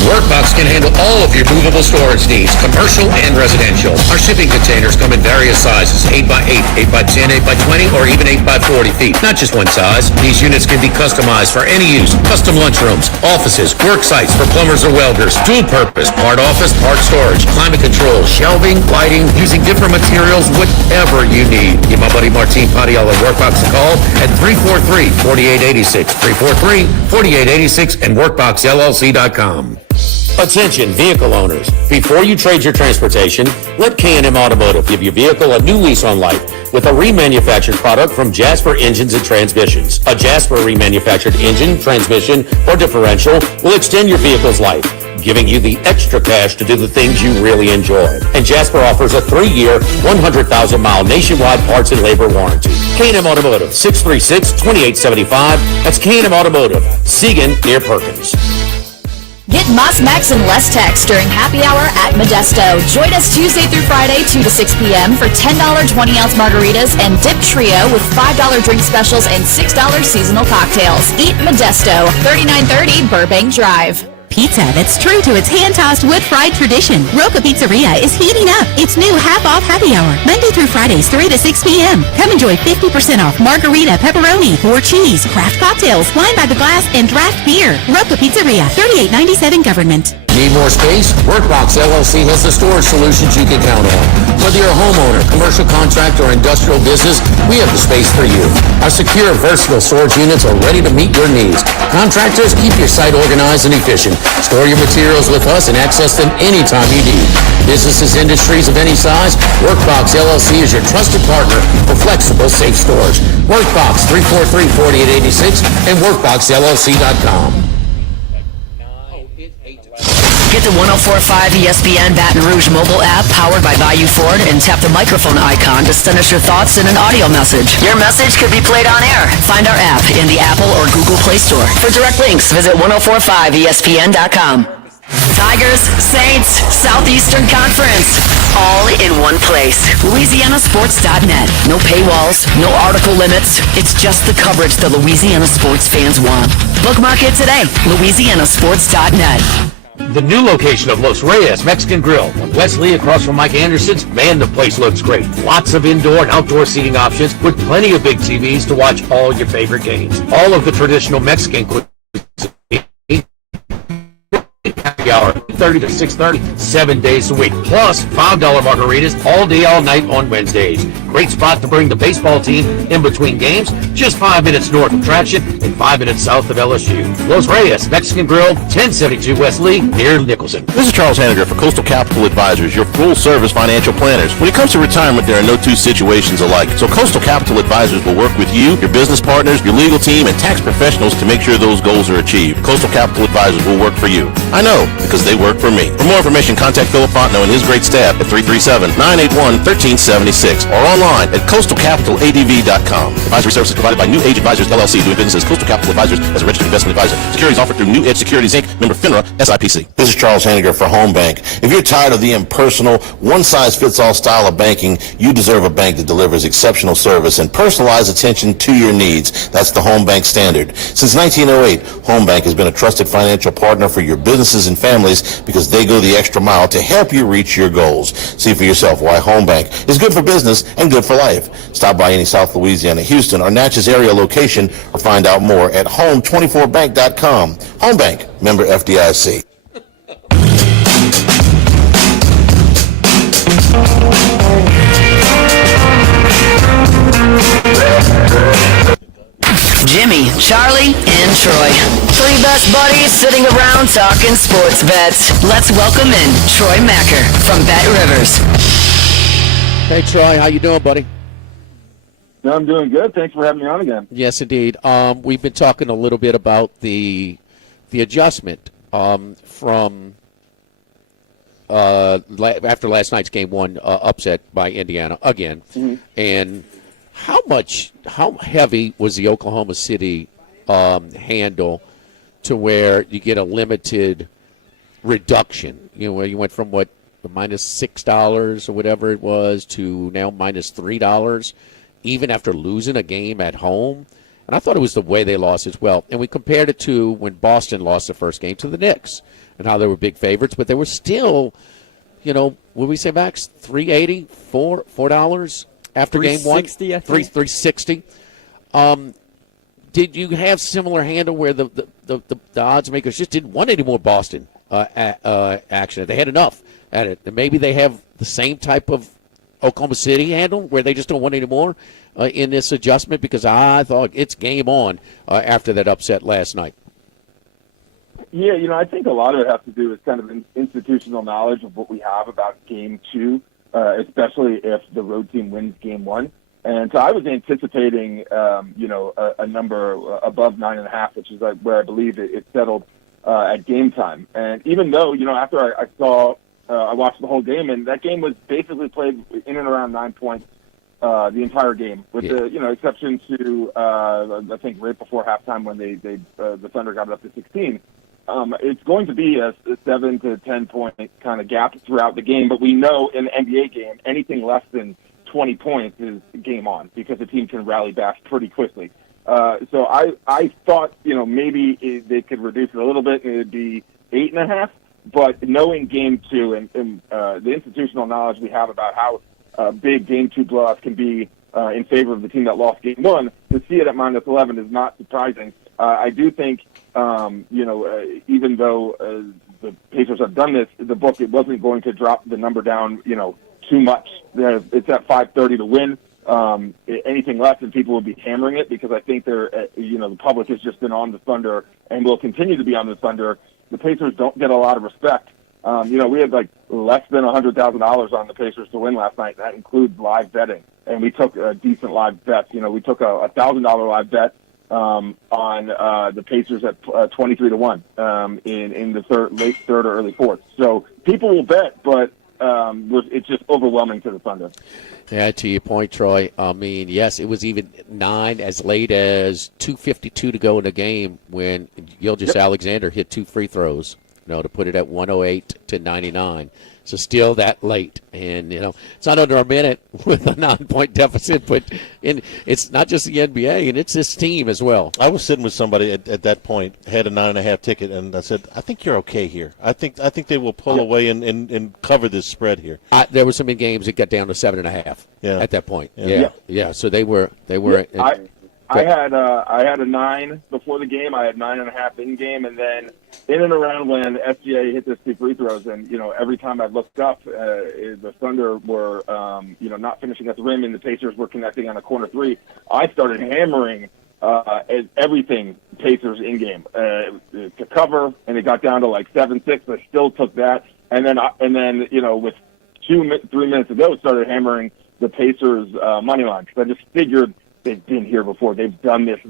Workbox can handle all of your movable storage needs, commercial and residential. Our shipping containers come in various sizes, 8x8, 8x10, 8x20, or even 8x40 feet. Not just one size. These units can be customized for any use. Custom lunchrooms, offices, work sites for plumbers or welders, dual purpose, part office, part storage, climate control, shelving, lighting, using different materials, whatever you need. Give my buddy Martin Padiella Workbox a call at 343-4886, 343-4886, and workboxllc.com. Attention vehicle owners. Before you trade your transportation, let K&M Automotive give your vehicle a new lease on life with a remanufactured product from Jasper Engines and Transmissions. A Jasper remanufactured engine, transmission, or differential will extend your vehicle's life, giving you the extra cash to do the things you really enjoy. And Jasper offers a 3-year, 100,000-mile nationwide parts and labor warranty. K&M Automotive, 636-2875. That's K&M Automotive, Siegen near Perkins. Get Moss Max and less text during happy hour at Modesto. Join us Tuesday through Friday, 2 to 6 p.m. for $10 20-ounce margaritas and Dip Trio with $5 drink specials and $6 seasonal cocktails. Eat Modesto, 3930 Burbank Drive. Pizza that's true to its hand-tossed wood-fried tradition. Roca Pizzeria is heating up its new half-off happy hour, Monday through Fridays, 3 to 6 p.m. Come enjoy 50% off margarita, pepperoni, 4 cheese, craft cocktails, wine by the glass, and draft beer. Roca Pizzeria, 3897 Government. Need more space? Workbox LLC has the storage solutions you can count on. Whether you're a homeowner, commercial contractor, or industrial business, we have the space for you. Our secure, versatile storage units are ready to meet your needs. Contractors, keep your site organized and efficient. Store your materials with us and access them anytime you need. Businesses, industries of any size, Workbox LLC is your trusted partner for flexible, safe storage. Workbox 343-4886 and workboxllc.com. Get the 104.5 ESPN Baton Rouge mobile app powered by Bayou Ford and tap the microphone icon to send us your thoughts in an audio message. Your message could be played on air. Find our app in the Apple or Google Play Store. For direct links, visit 1045ESPN.com. Tigers, Saints, Southeastern Conference. All in one place. LouisianaSports.net. No paywalls, no article limits. It's just the coverage the Louisiana sports fans want. Bookmark it today. LouisianaSports.net. The new location of Los Reyes Mexican Grill on Wesley across from Mike Anderson's. Man, the place looks great. Lots of indoor and outdoor seating options with plenty of big TVs to watch all your favorite games. All of the traditional Mexican cuisine. Happy hour, 30 to 6:30, 7 days a week. Plus, $5 margaritas all day, all night on Wednesdays. Great spot to bring the baseball team in between games. Just 5 minutes north of Traction and 5 minutes south of LSU. Los Reyes Mexican Grill, 1072 West Lee, near Nicholson. This is Charles Hanniger for Coastal Capital Advisors, your full-service financial planners. When it comes to retirement, there are no two situations alike. So Coastal Capital Advisors will work with you, your business partners, your legal team, and tax professionals to make sure those goals are achieved. Coastal Capital Advisors will work for you. I know, because they work for me. For more information, contact Philip Fontenot and his great staff at 337-981-1376 or online at coastalcapitaladv.com. Advisory services provided by New Age Advisors, LLC, doing business as Coastal Capital Advisors as a registered investment advisor. Securities offered through New Edge Securities, Inc., member FINRA, SIPC. This is Charles Hanniger for Home Bank. If you're tired of the impersonal, one-size-fits-all style of banking, you deserve a bank that delivers exceptional service and personalized attention to your needs. That's the Home Bank standard. Since 1908, Home Bank has been a trusted financial partner for your businesses and families because they go the extra mile to help you reach your goals. See for yourself why Home Bank is good for business and good for life. Stop by any South Louisiana, Houston, or Natchez area location or find out more at home24bank.com. Home Bank, member FDIC. Jimmy, Charlie, and Troy. Three best buddies sitting around talking sports bets. Let's welcome in Troy Macker from Bet Rivers. Hey, Troy, how you doing, buddy? No, I'm doing good. Thanks for having me on again. Yes, indeed. We've been talking a little bit about the adjustment from after last night's game one upset by Indiana again, and how heavy was the Oklahoma City handle to where you get a limited reduction? You know, where you went from the -$6 or whatever it was to now -$3, even after losing a game at home. And I thought it was the way they lost as well. And we compared it to when Boston lost the first game to the Knicks and how they were big favorites, but they were still, what did we say, Max? $3.80, $4 after game one? $3.60. Did you have similar handle where the odds makers just didn't want any more Boston action? They had enough at it. And maybe they have the same type of Oklahoma City handle where they just don't want any more in this adjustment, because I thought it's game on after that upset last night. Yeah, I think a lot of it has to do with kind of an institutional knowledge of what we have about game two, especially if the road team wins game one. And so I was anticipating, a number above 9.5, which is where I believe it settled at game time. And even though, after I watched the whole game, and that game was basically played in and around 9 points the entire game, with the exception to I think right before halftime when the Thunder got it up to 16. It's going to be a 7 to 10 point kind of gap throughout the game, but we know in the NBA game anything less than 20 points is game on because the team can rally back pretty quickly. So I thought maybe they could reduce it a little bit and it would be 8.5. But knowing game two and the institutional knowledge we have about how big game two blowouts can be in favor of the team that lost game one, to see it at -11 is not surprising. I do think, even though the Pacers have done this, the book, it wasn't going to drop the number down, too much. It's at 530 to win. Anything less, and people will be hammering it because I think the public has just been on the Thunder and will continue to be on the Thunder. The Pacers don't get a lot of respect. We had less than $100,000 on the Pacers to win last night. That includes live betting, and we took decent live bets. We took a $1,000 live bet on the Pacers at 23 to 1 in the late third or early fourth. So people will bet, but it's just overwhelming to the Thunder. Yeah, to your point, Troy. I mean, yes, it was even 9 as late as 2:52 to go in the game when Gilgeous Alexander hit 2 free throws to put it at 108-99. So still that late. And, it's not under a minute with a 9-point deficit, but it's not just the NBA, and it's this team as well. I was sitting with somebody at that point, had a 9.5 ticket, and I said, I think you're okay here. I think they will pull away and cover this spread here. There were some in games that got down to 7.5 at that point. Yeah. So they were. I had a 9 before the game. I had 9.5 in game, and then in and around when SGA hit those 2 free throws, and every time I looked up, the Thunder were not finishing at the rim, and the Pacers were connecting on a corner 3. I started hammering everything Pacers in game to cover, and it got down to like 7-6. I still took that, and then with 3 minutes to go, started hammering the Pacers money line because I just figured they've been here before. They've done this.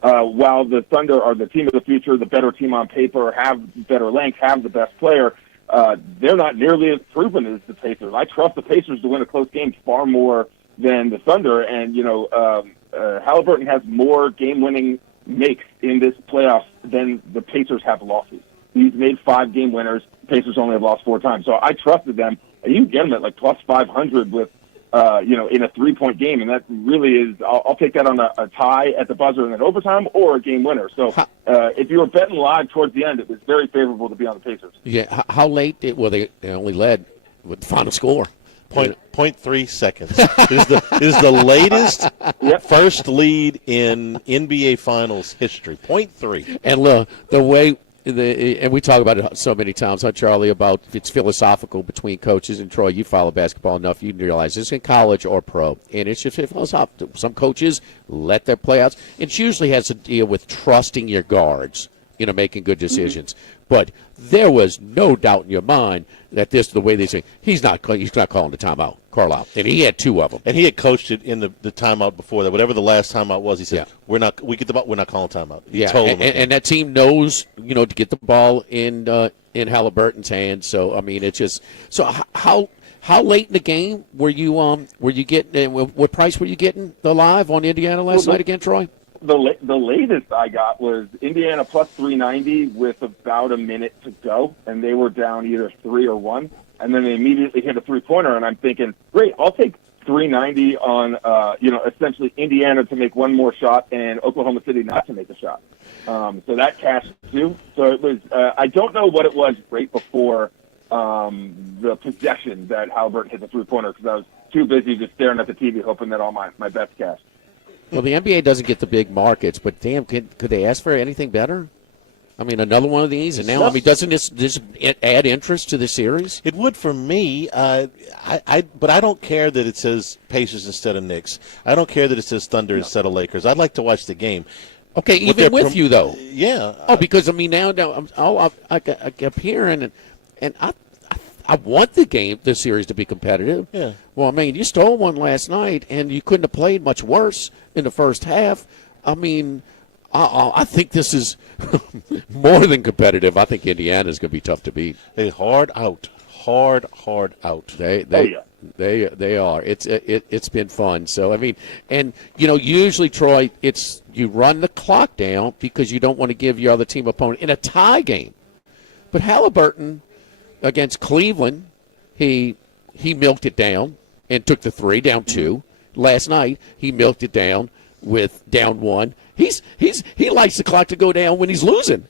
While the Thunder are the team of the future, the better team on paper, have better length, have the best player, they're not nearly as proven as the Pacers. I trust the Pacers to win a close game far more than the Thunder. And, Halliburton has more game-winning makes in this playoffs than the Pacers have losses. He's made 5 game winners. The Pacers only have lost 4 times. So I trusted them. And you can get them at like plus 500 with in a 3-point game, and that really is. I'll take that on a tie at the buzzer in an overtime or a game winner. So if you were betting live towards the end, it was very favorable to be on the Pacers. Yeah, how late? They only led with the final score. 0.3 seconds. It is the latest first lead in NBA Finals history. 0.3. And look, the way. And we talk about it so many times, huh, Charlie, about it's philosophical between coaches. And Troy, you follow basketball enough, you realize this in college or pro. And it's just philosophical. Some coaches let their playouts. It usually has to deal with trusting your guards, making good decisions. Mm-hmm. But there was no doubt in your mind that this is the way they say he's not calling the timeout, Carlisle, and he had 2 of them. And he had coached it in the timeout before that. Whatever the last timeout was, he said, "We're not calling timeout." He told them, and that team knows, to get the ball in Halliburton's hands. So I mean, it's just so how late in the game were you getting? What price were you getting the live on Indiana last night again, Troy? The latest I got was Indiana plus 390 with about a minute to go, and they were down either 3 or 1, and then they immediately hit a 3-pointer, and I'm thinking, great, I'll take 390 on essentially Indiana to make 1 more shot and Oklahoma City not to make a shot. So that cashed too. So it was I don't know what it was right before the possession that Halliburton hit the 3-pointer because I was too busy just staring at the TV hoping that all my bets cashed. Well, the NBA doesn't get the big markets, but damn, could they ask for anything better? I mean, another one of these, and now, doesn't this add interest to the series? It would for me, but I don't care that it says Pacers instead of Knicks. I don't care that it says Thunder instead of Lakers. I'd like to watch the game. Okay, even with you, though. Yeah. Oh, because, I mean, now I kept hearing, and I want the series to be competitive. Yeah. Well, I mean, you stole one last night, and you couldn't have played much worse in the first half. I mean, I think this is more than competitive. I think Indiana's going to be tough to beat. They hard out. They are. It's been fun. So I mean, and usually Troy, it's you run the clock down because you don't want to give your other team opponent in a tie game. But Halliburton against Cleveland, he milked it down and took the 3 down 2. Last night he milked it down with down 1. He likes the clock to go down when he's losing.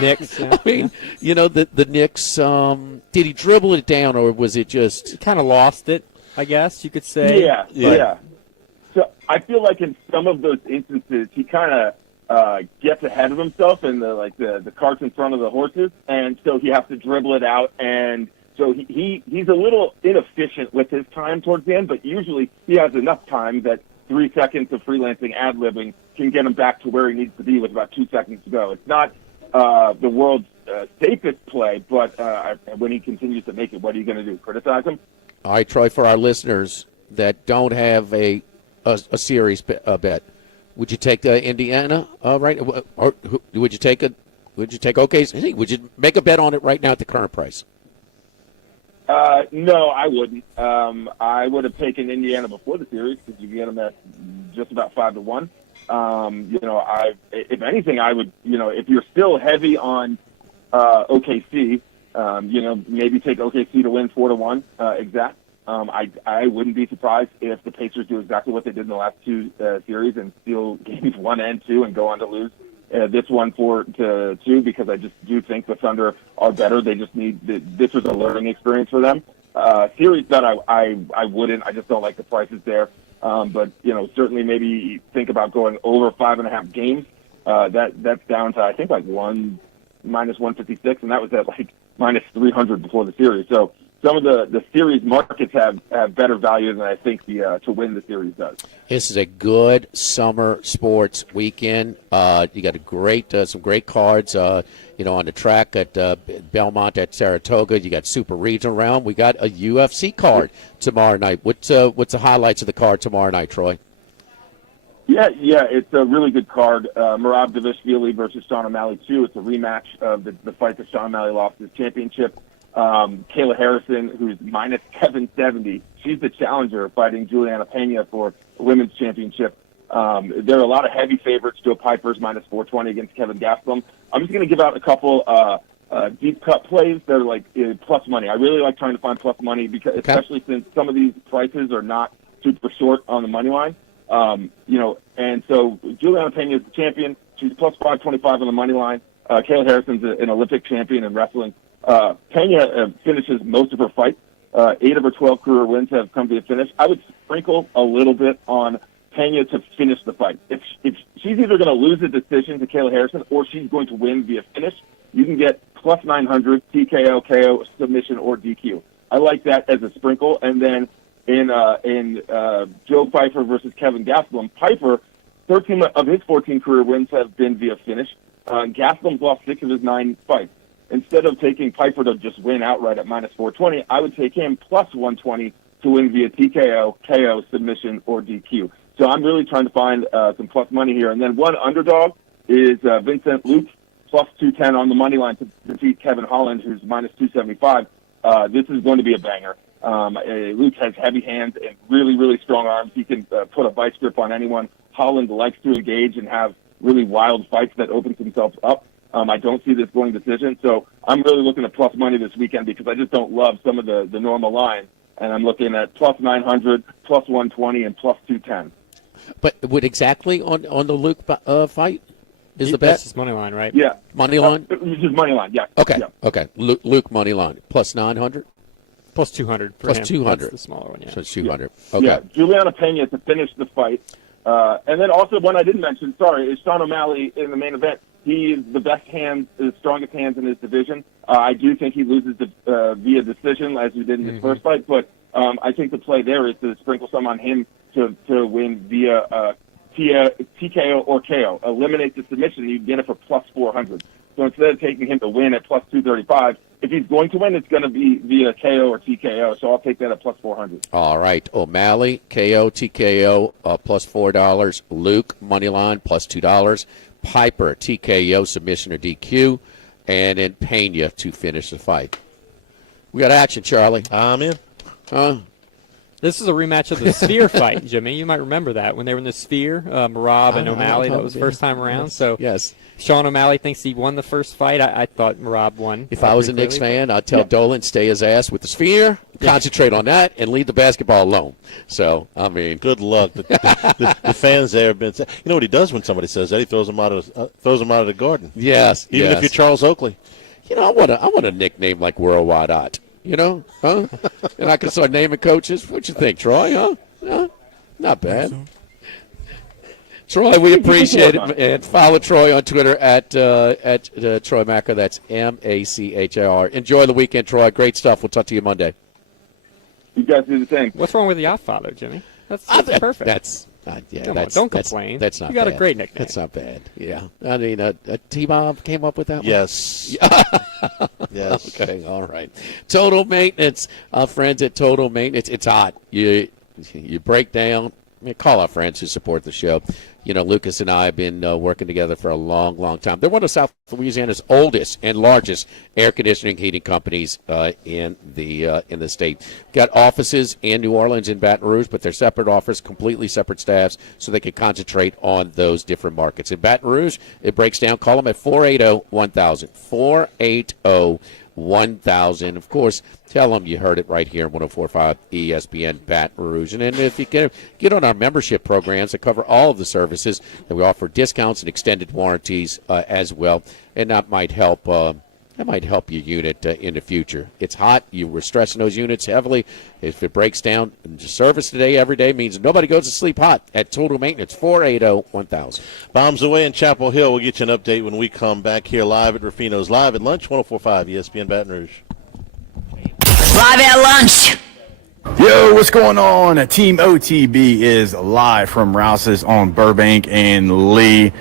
Knicks. Yeah. I mean, the Knicks. Did he dribble it down, or was it just? He kind of lost it, I guess you could say. Yeah. So I feel like in some of those instances, he kind of gets ahead of himself and the cart's in front of the horses, and so he has to dribble it out, and so he's a little inefficient with his time towards the end, but usually he has enough time that 3 seconds of freelancing ad-libbing can get him back to where he needs to be with about 2 seconds to go. It's not the world's safest play, but when he continues to make it, what are you going to do? Criticize him? All right, Troy, for our listeners that don't have a series bet, would you take Indiana? Right, or would you take OKC? Would you make a bet on it right now at the current price? No, I wouldn't. I would have taken Indiana before the series because you get them at just about 5-1. If anything, I would. If you're still heavy on OKC. Maybe take OKC to win 4-1 exact. I wouldn't be surprised if the Pacers do exactly what they did in the last two series and steal games 1 and 2 and go on to lose this one 4-2, because I just do think the Thunder are better. They just need this was a learning experience for them. Series that I wouldn't. I just don't like the prices there. But certainly maybe think about going over 5.5 games. That's down to I think like minus 156, and that was at like minus 300 before the series. So some of the series markets have better value than I think the to win the series does. This is a good summer sports weekend. You got some great cards. On the track at Belmont at Saratoga. You got Super Regional round. We got a UFC card tomorrow night. What's the highlights of the card tomorrow night, Troy? Yeah, it's a really good card. Merab Dvalishvili versus Sean O'Malley 2. It's a rematch of the fight that Sean O'Malley lost his championship. Kayla Harrison, who's minus 770. She's the challenger fighting Juliana Pena for the women's championship. There are a lot of heavy favorites. Joe Piper's minus 420 against Kevin Gastelum. I'm just going to give out a couple deep cut plays that are like plus money. I really like trying to find plus money because, especially since some of these prices are not super short on the money line. And so Juliana Pena is the champion. She's plus 525 on the money line. Kayla Harrison's an Olympic champion in wrestling. Pena finishes most of her fights. 8 of her 12 career wins have come to a finish. I would sprinkle a little bit on Pena to finish the fight. If she's either going to lose a decision to Kayla Harrison or she's going to win via finish, you can get plus 900 TKO, KO, submission, or DQ. I like that as a sprinkle. And then in Joe Piper versus Kevin Gastelum, Piper, 13 of his 14 career wins have been via finish. Gastelum's lost 6 of his 9 fights. Instead of taking Piper to just win outright at minus 420, I would take him plus 120 to win via TKO, KO, submission, or DQ. So I'm really trying to find some plus money here. And then one underdog is Vincent Luke, plus 210 on the money line to defeat Kevin Holland, who's minus 275. This is going to be a banger. Luke has heavy hands and really, really strong arms. He can put a vice grip on anyone. Holland likes to engage and have really wild fights that opens himself up. I don't see this going decision, so I'm really looking at plus money this weekend because I just don't love some of the normal lines, and I'm looking at plus 900, plus 120, and plus 210. But would exactly on the Luke fight is the bet? That's his money line, right? Yeah. Money line? It's just money line, yeah. Okay, yeah. Okay. Luke money line, plus 900? Plus 200 for plus him. 200. That's the smaller one, yeah. So it's 200. Yeah. Okay. Yeah, Juliana Pena to finish the fight. And then also one I didn't mention, is Sean O'Malley in the main event. He is the best hands, the strongest hands in his division. I do think he loses via decision, as he did in his first fight, but I think the play there is to sprinkle some on him to win via TKO or KO. Eliminate the submission, you get it for plus 400. So instead of taking him to win at plus 235, if he's going to win, it's going to be via KO or TKO, so I'll take that at plus 400. All right. O'Malley, KO, TKO, plus $4. Luke, money line, plus $2. Piper, TKO, submission or DQ. And then Pena to finish the fight. We got action, Charlie. I'm in. This is a rematch of the Sphere fight, Jimmy. You might remember that when they were in the Sphere, Merab and O'Malley. That was the first time around. So yes. Sean O'Malley thinks he won the first fight. I thought Merab won. If I was a Knicks fan, I'd tell Dolan, stay his ass with the Sphere, concentrate on that, and leave the basketball alone. So, I mean. Good luck. The fans there have been saying, you know what he does when somebody says that? He throws them out of the garden. Yes. Even if you're Charles Oakley. You know, I want a nickname like Worldwide Ot. You know? Huh? And I can start naming coaches. What you think, Troy? Huh? Not bad. Troy, we appreciate it. And follow Troy on Twitter at Troy Macker. That's Machar. Enjoy the weekend, Troy. Great stuff. We'll talk to you Monday. You guys do the same. What's wrong with the Oddfather, Jimmy? That's perfect. Don't complain. That's not You got bad. a great nickname. That's not bad. Yeah. I mean, T-Bob came up with that one? Yes. Yes. Okay. All right. Total Maintenance. Friends at Total Maintenance. It's hot. You break down. Call our friends who support the show. Lucas and I have been working together for a long, long time. They're one of South Louisiana's oldest and largest air conditioning heating companies in the state. Got offices in New Orleans and Baton Rouge, but they're separate offers, completely separate staffs, so they can concentrate on those different markets. In Baton Rouge, it breaks down. Call them at 480-1000. 480-1000. Of course, tell them you heard it right here on 104.5 ESPN Baton Rouge. And then if you get on our membership programs that cover all of the services, that we offer discounts and extended warranties as well, and that might help. That might help your unit in the future. It's hot. You were stressing those units heavily. If it breaks down, service today, every day means nobody goes to sleep hot at Total Maintenance. 480-1000. Bombs away in Chapel Hill. We'll get you an update when we come back here live at Ruffino's Live at Lunch, 104.5 ESPN Baton Rouge. Live at lunch. Yo, what's going on? Team OTB is live from Rouse's on Burbank and Lee.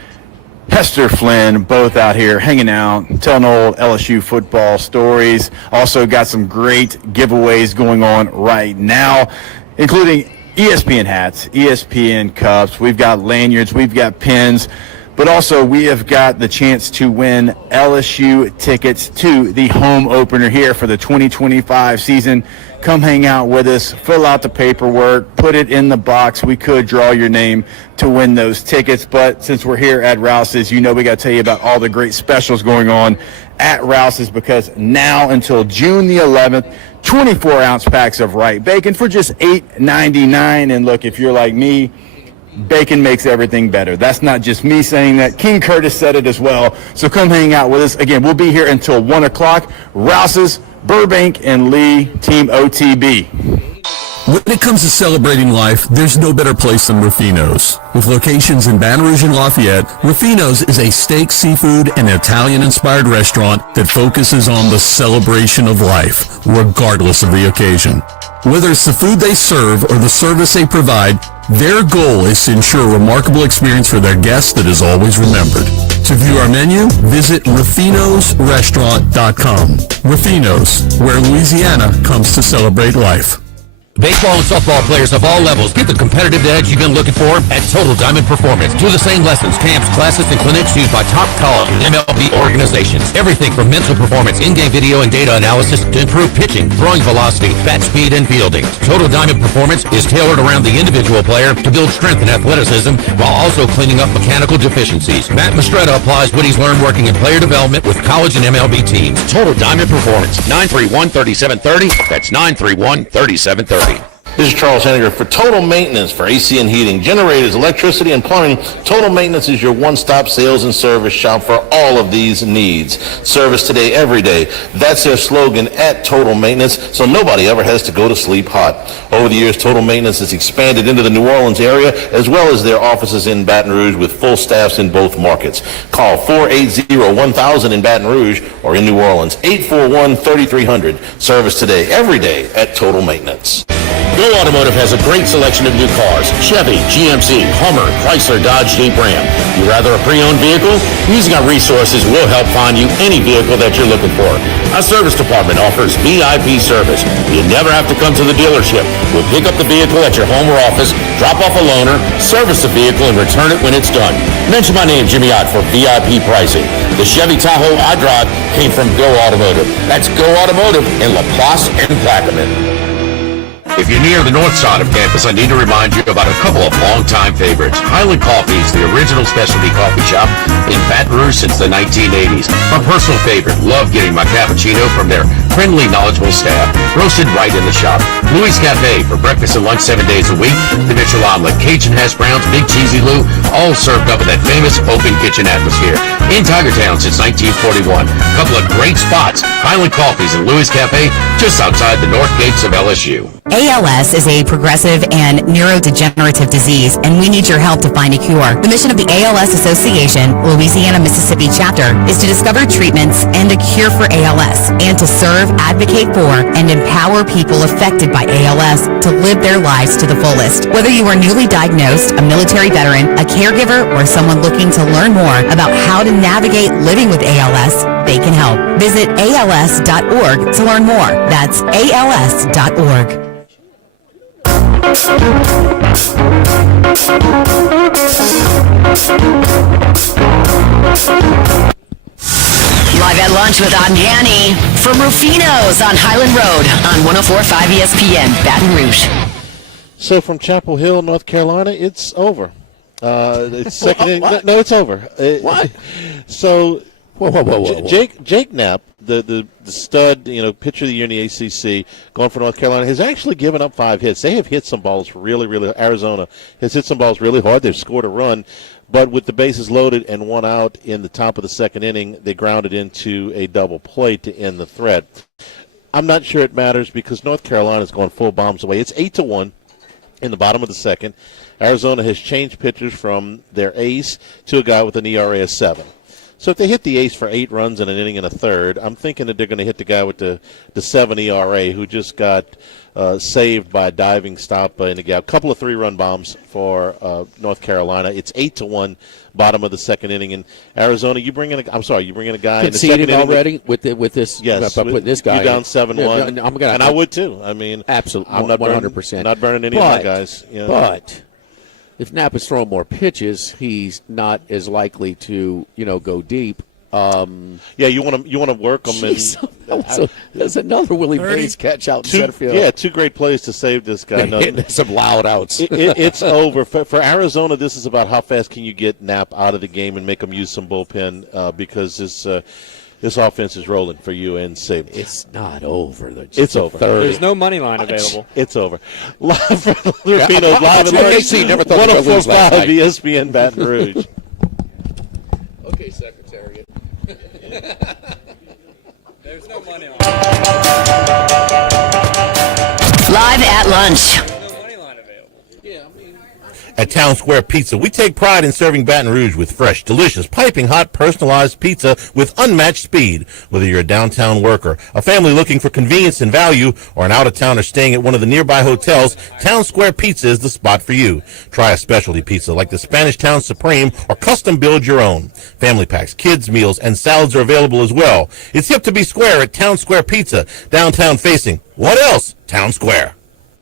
Hester Flynn, both out here hanging out, telling old LSU football stories. Also got some great giveaways going on right now, including ESPN hats, ESPN cups. We've got lanyards, we've got pins, but also we have got the chance to win LSU tickets to the home opener here for the 2025 season. Come hang out with us, fill out the paperwork, put it in the box. We could draw your name to win those tickets, but since we're here at Rouse's, we got to tell you about all the great specials going on at Rouse's, because now until June the 11th, 24-ounce packs of Wright bacon for just $8.99. And look, if you're like me, bacon makes everything better. That's not just me saying that. King Curtis said it as well. So come hang out with us. Again, we'll be here until 1 o'clock. Rouse's, Burbank, and Lee, Team OTB. When it comes to celebrating life, there's no better place than Ruffino's. With locations in Baton Rouge and Lafayette, Ruffino's is a steak, seafood, and Italian-inspired restaurant that focuses on the celebration of life, regardless of the occasion. Whether it's the food they serve or the service they provide, their goal is to ensure a remarkable experience for their guests that is always remembered. To view our menu, visit ruffinosrestaurant.com. Ruffino's, where Louisiana comes to celebrate life. Baseball and softball players of all levels get the competitive edge you've been looking for at Total Diamond Performance. Do the same lessons, camps, classes, and clinics used by top college and MLB organizations. Everything from mental performance, in-game video, and data analysis to improve pitching, throwing velocity, bat speed, and fielding. Total Diamond Performance is tailored around the individual player to build strength and athleticism while also cleaning up mechanical deficiencies. Matt Mastretta applies what he's learned working in player development with college and MLB teams. Total Diamond Performance, 931-3730. That's 931-3730. This is Charles Henniger for Total Maintenance for AC and heating, generators, electricity, and plumbing. Total Maintenance is your one-stop sales and service shop for all of these needs. Service today, every day. That's their slogan at Total Maintenance, so nobody ever has to go to sleep hot. Over the years, Total Maintenance has expanded into the New Orleans area, as well as their offices in Baton Rouge with full staffs in both markets. Call 480-1000 in Baton Rouge or in New Orleans, 841-3300. Service today, every day at Total Maintenance. Go Automotive has a great selection of new cars. Chevy, GMC, Hummer, Chrysler, Dodge, Jeep, Ram. You rather a pre-owned vehicle? Using our resources will help find you any vehicle that you're looking for. Our service department offers VIP service. You never have to come to the dealership. We'll pick up the vehicle at your home or office, drop off a loaner, service the vehicle, and return it when it's done. Mention my name, Jimmy Ott, for VIP pricing. The Chevy Tahoe I drive came from Go Automotive. That's Go Automotive in LaPlace and Plaquemine. If you're near the north side of campus, I need to remind you about a couple of longtime favorites. Highland Coffee is the original specialty coffee shop in Baton Rouge since the 1980s. My personal favorite, love getting my cappuccino from their friendly, knowledgeable staff, roasted right in the shop. Louis Cafe for breakfast and lunch 7 days a week. The Mitchell Omelet, Cajun hash browns, Big Cheesy Lou, all served up in that famous open kitchen atmosphere. In Tigertown since 1941. A couple of great spots, Highland Coffees and Louis Cafe, just outside the north gates of LSU. ALS is a progressive and neurodegenerative disease, and we need your help to find a cure. The mission of the ALS Association, Louisiana, Mississippi chapter, is to discover treatments and a cure for ALS, and to serve, advocate for, and empower people affected by ALS to live their lives to the fullest. Whether you are newly diagnosed, a military veteran, a caregiver, or someone looking to learn more about how to navigate living with ALS, they can help. Visit ALS.org to learn more. That's ALS.org. Live at lunch with Angani from Ruffino's on Highland Road on 104.5 ESPN, Baton Rouge. So from Chapel Hill, North Carolina, it's over. It's second inning. No, it's over. What? So Whoa. Jake Knapp, the stud, pitcher of the year in the ACC, going for North Carolina, has actually given up 5 hits. They have hit some balls really, really. Arizona has hit some balls really hard. They've scored a run, but with the bases loaded and 1 out in the top of the second inning, they grounded into a double play to end the threat. I'm not sure it matters because North Carolina's going full bombs away. It's 8-1 in the bottom of the second. Arizona has changed pitchers from their ace to a guy with an ERA of 7. So if they hit the ace for 8 runs in an inning and a third, I'm thinking that they're going to hit the guy with the 7 ERA who just got saved by a diving stop in the gap. A couple of 3-run bombs for North Carolina. It's 8-1, bottom of the second inning. And Arizona, you bring in a guy in the second inning already with this. Yes, put this guy. You're down 7-1. And I would too. I mean, absolutely, I'm not 100%. Not burning any of my guys. But if Knapp is throwing more pitches, he's not as likely to go deep. You want to work them. There's another Willie Mays catch out in center field. Yeah, 2 great plays to save this guy. Some loud outs. It's over. For Arizona, this is about how fast can you get Knapp out of the game and make them use some bullpen because this offense is rolling for UNC. It's not over. It's over. There's no money line available. It's over. Live from Ruffino's live at 104.5 ESPN Baton Rouge. Okay, Secretariat. There's no money line. Live at lunch. At Town Square Pizza, we take pride in serving Baton Rouge with fresh, delicious, piping hot, personalized pizza with unmatched speed. Whether you're a downtown worker, a family looking for convenience and value, or an out-of-towner staying at one of the nearby hotels, Town Square Pizza is the spot for you. Try a specialty pizza like the Spanish Town Supreme or custom build your own. Family packs, kids' meals, and salads are available as well. It's hip to be square at Town Square Pizza, downtown facing. What else? Town Square.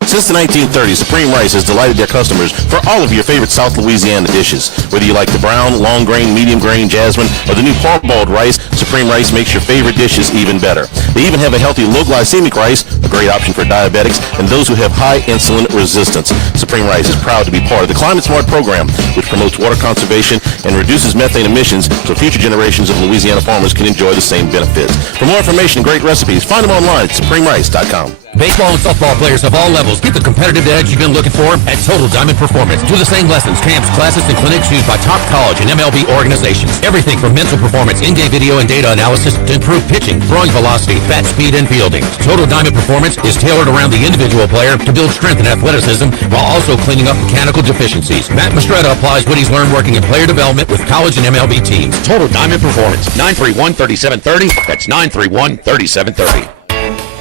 Since the 1930s, Supreme Rice has delighted their customers for all of your favorite South Louisiana dishes. Whether you like the brown, long grain, medium grain, jasmine, or the new parboiled rice, Supreme Rice makes your favorite dishes even better. They even have a healthy low glycemic rice, a great option for diabetics and those who have high insulin resistance. Supreme Rice is proud to be part of the Climate Smart program, which promotes water conservation and reduces methane emissions so future generations of Louisiana farmers can enjoy the same benefits. For more information and great recipes, find them online at supremerice.com. Baseball and softball players of all levels get the competitive edge you've been looking for at Total Diamond Performance. Do the same lessons, camps, classes, and clinics used by top college and MLB organizations. Everything from mental performance, in-game video, and data analysis to improve pitching, throwing velocity, bat speed, and fielding. Total Diamond Performance is tailored around the individual player to build strength and athleticism while also cleaning up mechanical deficiencies. Matt Mastretta applies what he's learned working in player development with college and MLB teams. Total Diamond Performance, 931-3730. That's 931-3730.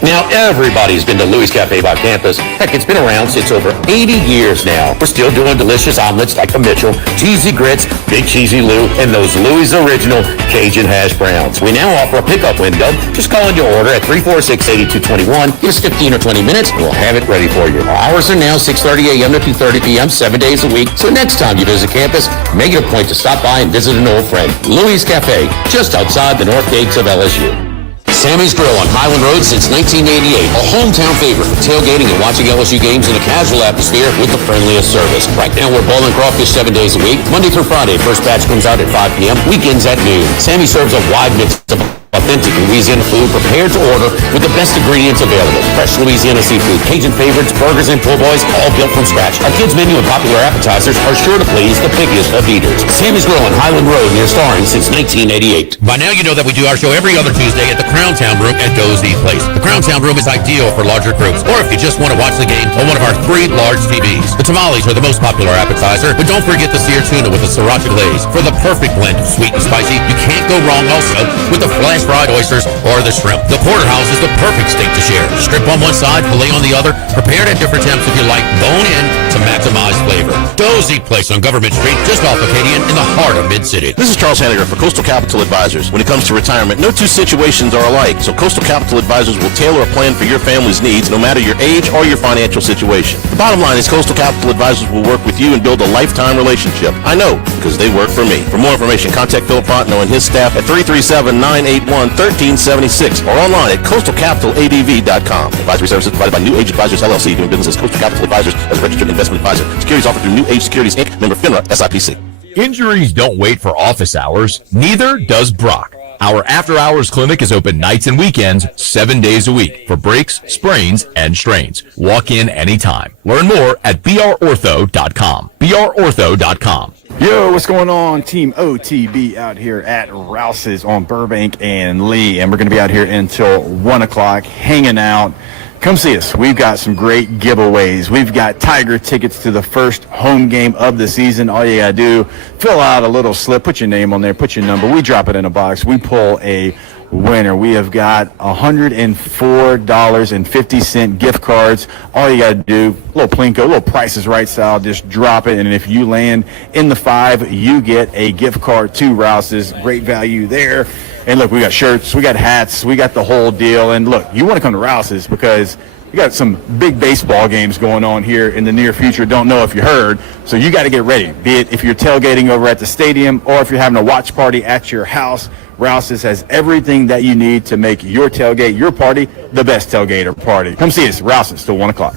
Now, everybody's been to Louis Cafe by campus. Heck, it's been around since over 80 years now. We're still doing delicious omelets like the Mitchell, cheesy grits, big cheesy Lou, and those Louis' original Cajun hash browns. We now offer a pickup window. Just call in your order at 346-8221. Give us 15 or 20 minutes, and we'll have it ready for you. Our hours are now 6:30 a.m. to 2:30 p.m., 7 days a week. So next time you visit campus, make it a point to stop by and visit an old friend. Louis Cafe, just outside the north gates of LSU. Sammy's Grill on Highland Road since 1988. A hometown favorite for tailgating and watching LSU games in a casual atmosphere with the friendliest service. Right now we're boiling crawfish 7 days a week. Monday through Friday, first batch comes out at 5 p.m. Weekends at noon. Sammy serves a wide mix of authentic Louisiana food prepared to order with the best ingredients available. Fresh Louisiana seafood, Cajun favorites, burgers, and po' boys, all built from scratch. Our kids' menu and popular appetizers are sure to please the pickiest of eaters. Sammy's Grill on Highland Road, near Starring since 1988. By now you know that we do our show every other Tuesday at the Crown Town Room at Dozy Place. The Crown Town Room is ideal for larger groups, or if you just want to watch the game on one of our 3 large TVs. The tamales are the most popular appetizer, but don't forget the seared tuna with the sriracha glaze. For the perfect blend of sweet and spicy, you can't go wrong also with the flash French fried oysters, or the shrimp. The porterhouse is the perfect steak to share. Strip on one side, filet on the other, prepared at different temps if you like, bone in to maximize flavor. Dozy Place on Government Street, just off Acadian in the heart of Mid-City. This is Charles Hanniger for Coastal Capital Advisors. When it comes to retirement, no two situations are alike, so Coastal Capital Advisors will tailor a plan for your family's needs, no matter your age or your financial situation. The bottom line is Coastal Capital Advisors will work with you and build a lifetime relationship. I know, because they work for me. For more information, contact Phil Fontenot and his staff at 337-981-1376 or online at coastalcapitaladv.com. Advisory services provided by New Age Advisors, LLC, doing business as Coastal Capital Advisors as a registered investment advisor. Securities offered through New Age Securities, Inc., member FINRA, SIPC. Injuries don't wait for office hours. Neither does Brock. Our after-hours clinic is open nights and weekends, 7 days a week for breaks, sprains, and strains. Walk in anytime. Learn more at brortho.com. brortho.com. Yo, what's going on? Team OTB out here at Rouse's on Burbank and Lee, and we're going to be out here until 1 o'clock hanging out. Come see us. We've got some great giveaways. We've got Tiger tickets to the first home game of the season. All you got to do, fill out a little slip, put your name on there, put your number. We drop it in a box. We pull a winner. We have got $104.50 gift cards. All you got to do, a little Plinko, a little Price is Right style, just drop it. And if you land in the 5, you get a gift card to Rouse's. Great value there. And look, we got shirts, we got hats, we got the whole deal. And look, you want to come to Rouse's because we got some big baseball games going on here in the near future. Don't know if you heard. So you got to get ready, be it if you're tailgating over at the stadium or if you're having a watch party at your house. Rouse's has everything that you need to make your tailgate, your party, the best tailgater party. Come see us, Rouse's, till 1 o'clock.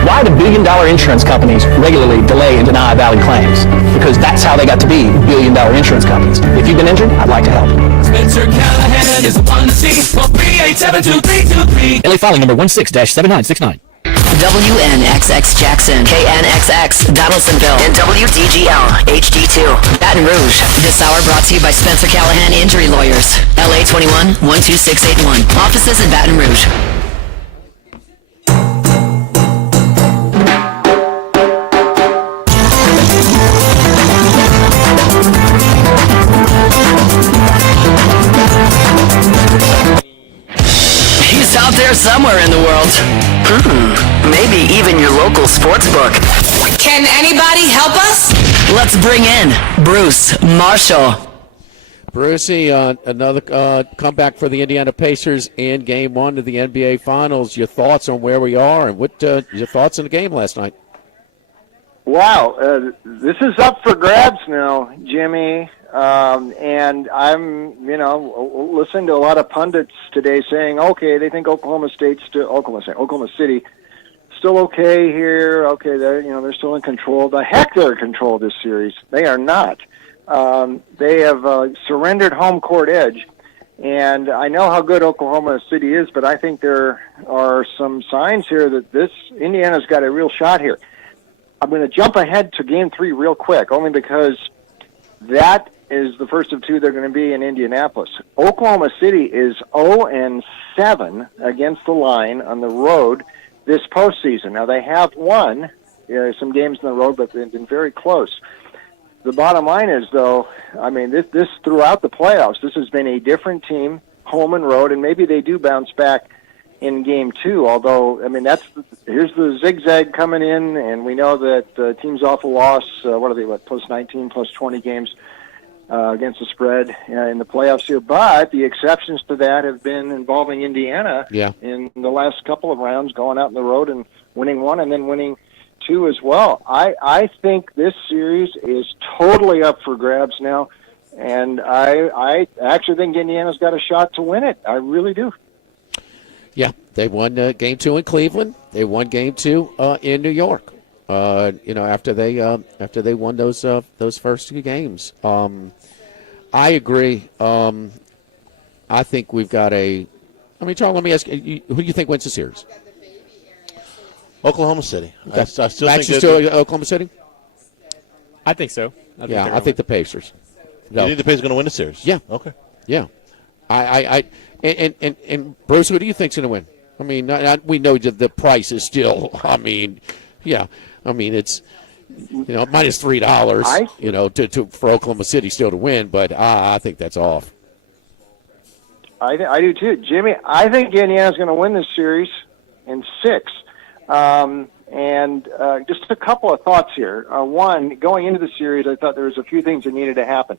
Why do billion-dollar insurance companies regularly delay and deny valid claims? Because that's how they got to be billion-dollar insurance companies. If you've been injured, I'd like to help. Spencer Callahan is the one to see. 438-7323. LA filing number 16-7969. WNXX Jackson, KNXX Donaldsonville, and WDGL HD2 Baton Rouge. This hour brought to you by Spencer Callahan Injury Lawyers. LA 21 12681. Offices in Baton Rouge. He's out there somewhere in the world. Maybe even your local sports book. Can anybody help us? Let's bring in Bruce Marshall. Brucey, another comeback for the Indiana Pacers in Game 1 of the NBA Finals. Your thoughts on where we are and what your thoughts on the game last night? Wow, this is up for grabs now, Jimmy. And I'm, listening to a lot of pundits today saying, okay, they think Oklahoma City still okay here. Okay, they're still in control. The heck, they're in control of this series. They are not. They have surrendered home court edge. And I know how good Oklahoma City is, but I think there are some signs here that Indiana's got a real shot here. I'm going to jump ahead to Game 3 real quick, only because that is the first of two they're going to be in Indianapolis. Oklahoma City is 0-7 against the line on the road this postseason. Now, they have won some games on the road, but they've been very close. The bottom line is, though, this throughout the playoffs, this has been a different team, home and road, and maybe they do bounce back in Game 2, although, here's the zigzag coming in, and we know that teams off a loss, plus 19, plus 20 games against the spread in the playoffs here. But the exceptions to that have been involving Indiana in the last couple of rounds, going out on the road and winning one and then winning two as well. I think this series is totally up for grabs now, and I actually think Indiana's got a shot to win it. I really do. Yeah, they won Game 2 in Cleveland. They won Game 2 in New York. After they won those first two games. I agree. I think we've got a. Charles, let me ask you, who do you think wins the series? Oklahoma City. Okay. I still think Oklahoma City. I think so. I think the Pacers. No. You think the Pacers are going to win the series? Yeah. Okay. Yeah. And Bruce, who do you think's going to win? We know that the price is still. It's minus $3. For Oklahoma City still to win, but I think that's off. I do too, Jimmy. I think Indiana's going to win this series in 6. And just a couple of thoughts here. One, going into the series, I thought there was a few things that needed to happen.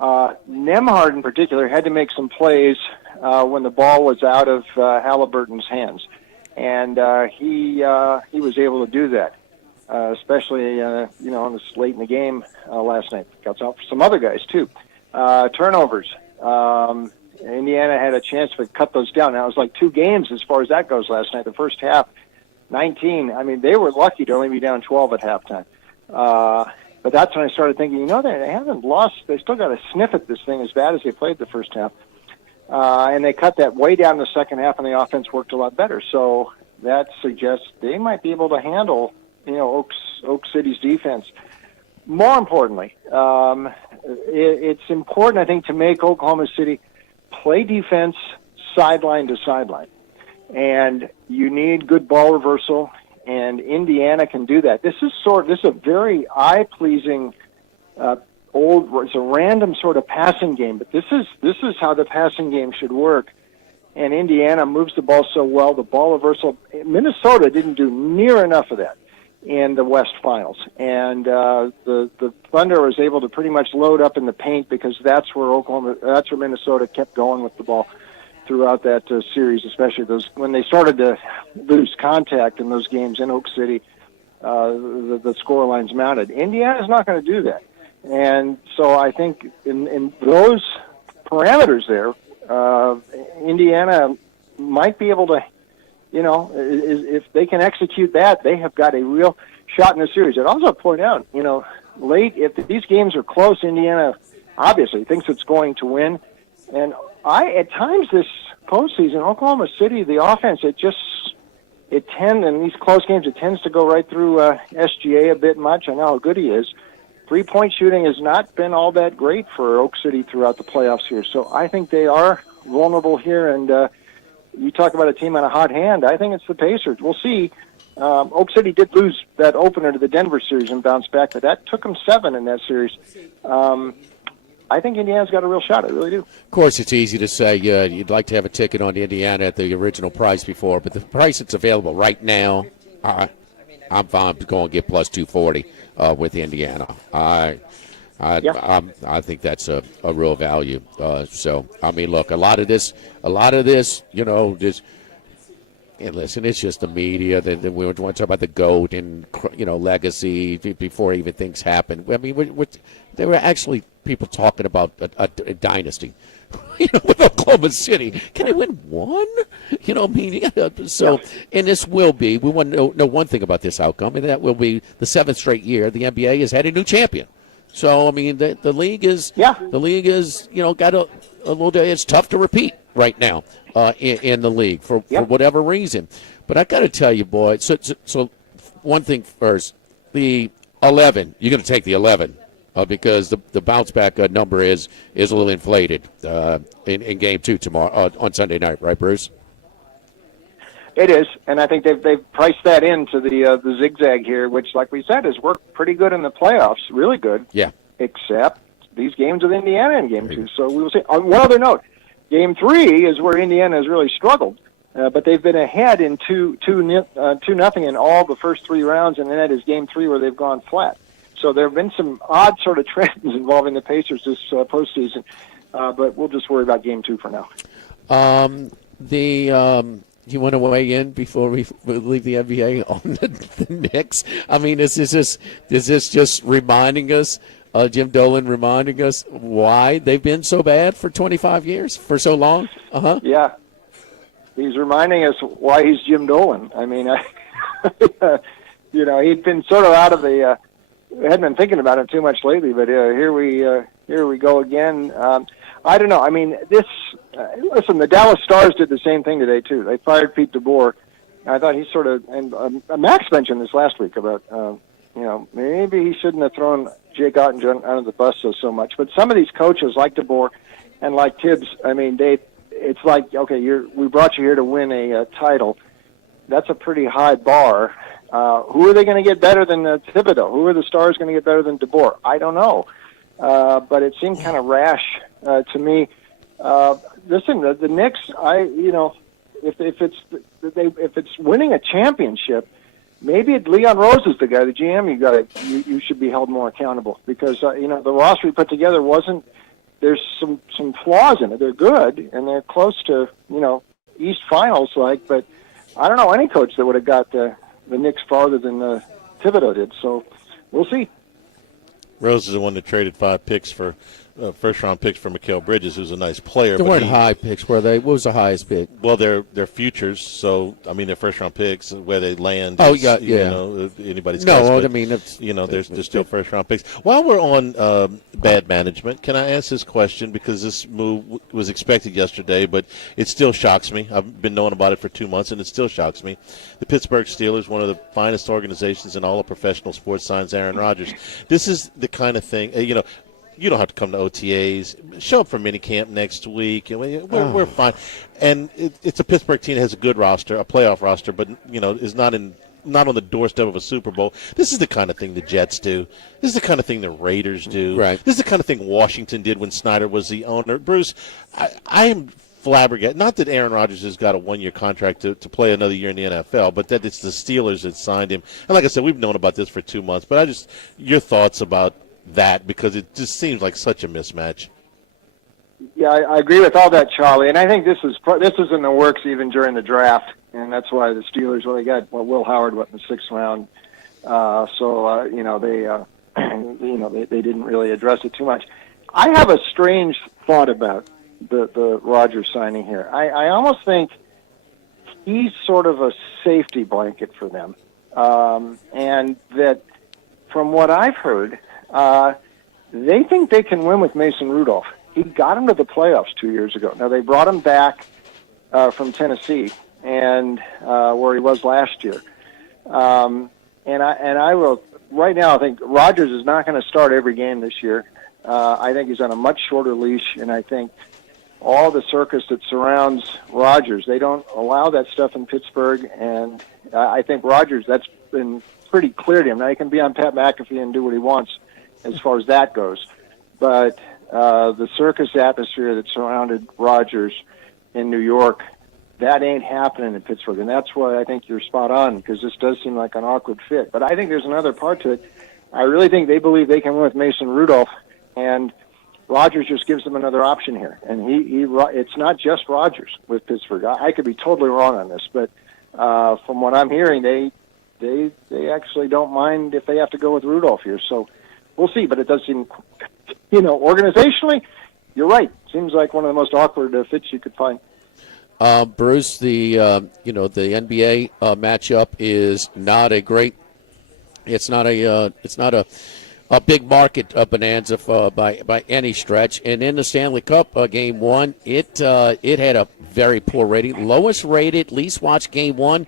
Nembhard, in particular, had to make some plays when the ball was out of Halliburton's hands, and he was able to do that, especially on this late in the game last night. Got out for some other guys too. Turnovers. Indiana had a chance to cut those down. Now it was like 2 games as far as that goes last night. The first half, 19. I mean, they were lucky to only be down 12 at halftime. But that's when I started thinking, they haven't lost. They still got to sniff at this thing as bad as they played the first half. And they cut that way down in the second half, and the offense worked a lot better. So that suggests they might be able to handle, Oak City's defense. More importantly, it's important, I think, to make Oklahoma City play defense sideline to sideline. And you need good ball reversal, and Indiana can do that. This is a very eye-pleasing it's a random sort of passing game, but this is how the passing game should work. And Indiana moves the ball so well. The ball reversal, Minnesota didn't do near enough of that in the West Finals, and the Thunder was able to pretty much load up in the paint because that's where Minnesota kept going with the ball throughout that series, especially when they started to lose contact in those games in Oak City. The score lines mounted. Indiana's not going to do that, and so I think in those parameters there, Indiana might be able to, if they can execute that, they have got a real shot in the series. I'd also point out, late, if these games are close, Indiana obviously thinks it's going to win. And at times this postseason, Oklahoma City, the offense, in these close games, it tends to go right through SGA a bit much. I know how good he is. 3-point shooting has not been all that great for Oak City throughout the playoffs here. So I think they are vulnerable here. And you talk about a team on a hot hand. I think it's the Pacers. We'll see. Oak City did lose that opener to the Denver series and bounced back, but that took them 7 in that series. I think Indiana's got a real shot. I really do. Of course, it's easy to say you'd like to have a ticket on Indiana at the original price before, but the price that's available right now, I'm fine going to get plus 240 with Indiana. I think that's a real value. So I mean, look, a lot of this, and listen, it's just the media. That we want to talk about the GOAT and legacy before even things happen. I mean, there were actually people talking about a dynasty. With Oklahoma City, can they win one? And this will be. We want to know one thing about this outcome, and that will be the 7th straight year the NBA has had a new champion. So I mean, the league is got a little. It's tough to repeat right now in the league for whatever reason. But I got to tell you, boy. So one thing first, the 11. You're going to take the 11 because the bounce back number is a little inflated in Game 2 tomorrow on Sunday night, right, Bruce? It is, and I think they've priced that into the zigzag here, which, like we said, has worked pretty good in the playoffs, really good. Yeah. Except these games with Indiana in Game 2. So we will see. On one other note, Game 3 is where Indiana has really struggled, but they've been ahead in 2-0 in all the first 3 rounds, and then that is Game 3 where they've gone flat. So there have been some odd sort of trends involving the Pacers this postseason, but we'll just worry about Game 2 for now. You want to weigh in before we leave the NBA on the Knicks? I mean, is this just reminding us, Jim Dolan reminding us why they've been so bad for 25 years, for so long? Yeah. He's reminding us why he's Jim Dolan. I mean, he'd been sort of out of the hadn't been thinking about it too much lately, but here we go again. I don't know. I mean, listen, the Dallas Stars did the same thing today, too. They fired Pete DeBoer. I thought he sort of, and Max mentioned this last week about, maybe he shouldn't have thrown Jake Ottinger under the bus so much. But some of these coaches, like DeBoer and like Tibbs, I mean, it's like, okay, we brought you here to win a title. That's a pretty high bar. Who are they going to get better than Thibodeau? Who are the Stars going to get better than DeBoer? I don't know. But it seemed kind of rash to me. Listen, the Knicks. If it's winning a championship, maybe Leon Rose is the guy, the GM. You should be held more accountable because the roster we put together wasn't. There's some flaws in it. They're good and they're close to East Finals but I don't know any coach that would have got the Knicks farther than Thibodeau did. So we'll see. Rose is the one that traded 5 picks for first-round picks for Mikal Bridges, who's a nice player. They weren't high picks, were they? What was the highest pick? Well, they're futures, so I mean they're first-round picks. Where they land, anybody's guess. No, but, I mean they're still first-round picks. While we're on bad management, can I ask this question because this move was expected yesterday, but it still shocks me. I've been knowing about it for 2 months, and it still shocks me. The Pittsburgh Steelers, one of the finest organizations in all of professional sports, signs Aaron Rodgers. This is the kind of thing, you don't have to come to OTAs. Show up for minicamp next week, and we're fine. And it's a Pittsburgh team that has a good roster, a playoff roster, but is not on the doorstep of a Super Bowl. This is the kind of thing the Jets do. This is the kind of thing the Raiders do. Right. This is the kind of thing Washington did when Snyder was the owner. Bruce, I am flabbergasted. Not that Aaron Rodgers has got a 1-year contract to play another year in the NFL, but that it's the Steelers that signed him. And like I said, we've known about this for 2 months. But your thoughts about that, because it just seems like such a mismatch. Yeah, I agree with all that, Charlie, and I think this is in the works even during the draft, and that's why the Steelers they got Will Howard in the 6th round, they didn't really address it too much. I have a strange thought about the Rodgers signing here. I almost think he's sort of a safety blanket for them, and that from what I've heard. They think they can win with Mason Rudolph. He got him to the playoffs 2 years ago. Now they brought him back from Tennessee and where he was last year. And I will right now. I think Rodgers is not going to start every game this year. I think he's on a much shorter leash, and I think all the circus that surrounds Rodgers, they don't allow that stuff in Pittsburgh. And I think Rodgers, that's been pretty clear to him. Now he can be on Pat McAfee and do what he wants as far as that goes. But the circus atmosphere that surrounded Rodgers in New York, that ain't happening in Pittsburgh. And that's why I think you're spot on, because this does seem like an awkward fit. But I think there's another part to it. I really think they believe they can win with Mason Rudolph, and Rodgers just gives them another option here. And it's not just Rodgers with Pittsburgh. I could be totally wrong on this, but from what I'm hearing, they actually don't mind if they have to go with Rudolph here. So we'll see, but it does seem, organizationally, you're right. Seems like one of the most awkward fits you could find. Bruce, the NBA matchup is not a great. It's not a big market bonanza by any stretch. And in the Stanley Cup Game 1, it had a very poor rating, lowest rated, least watched Game 1,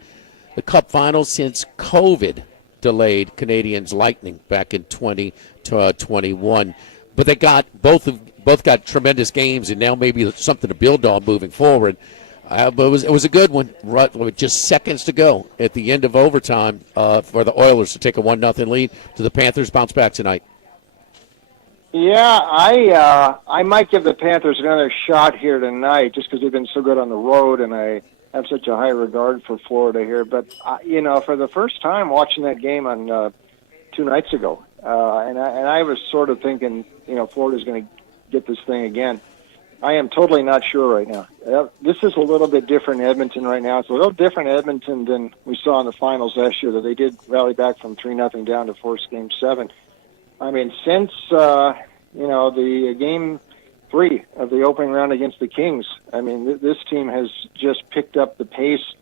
the Cup Finals since COVID delayed Canadiens Lightning back in 2021. But they got both got tremendous games, and now maybe something to build on moving forward. But it was a good one. With just seconds to go at the end of overtime for the Oilers to take a 1-0 lead. Do the Panthers bounce back tonight? Yeah, I might give the Panthers another shot here tonight, just because they've been so good on the road, and I have such a high regard for Florida here. But for the first time watching that game on 2 nights ago, and I was sort of thinking, Florida's going to get this thing again. I am totally not sure right now. This is a little bit different in Edmonton right now. It's a little different in Edmonton than we saw in the finals last year, that they did rally back from 3-0 down to force Game 7. I mean, since the Game 3 of the opening round against the Kings, I mean, this team has just picked up the pace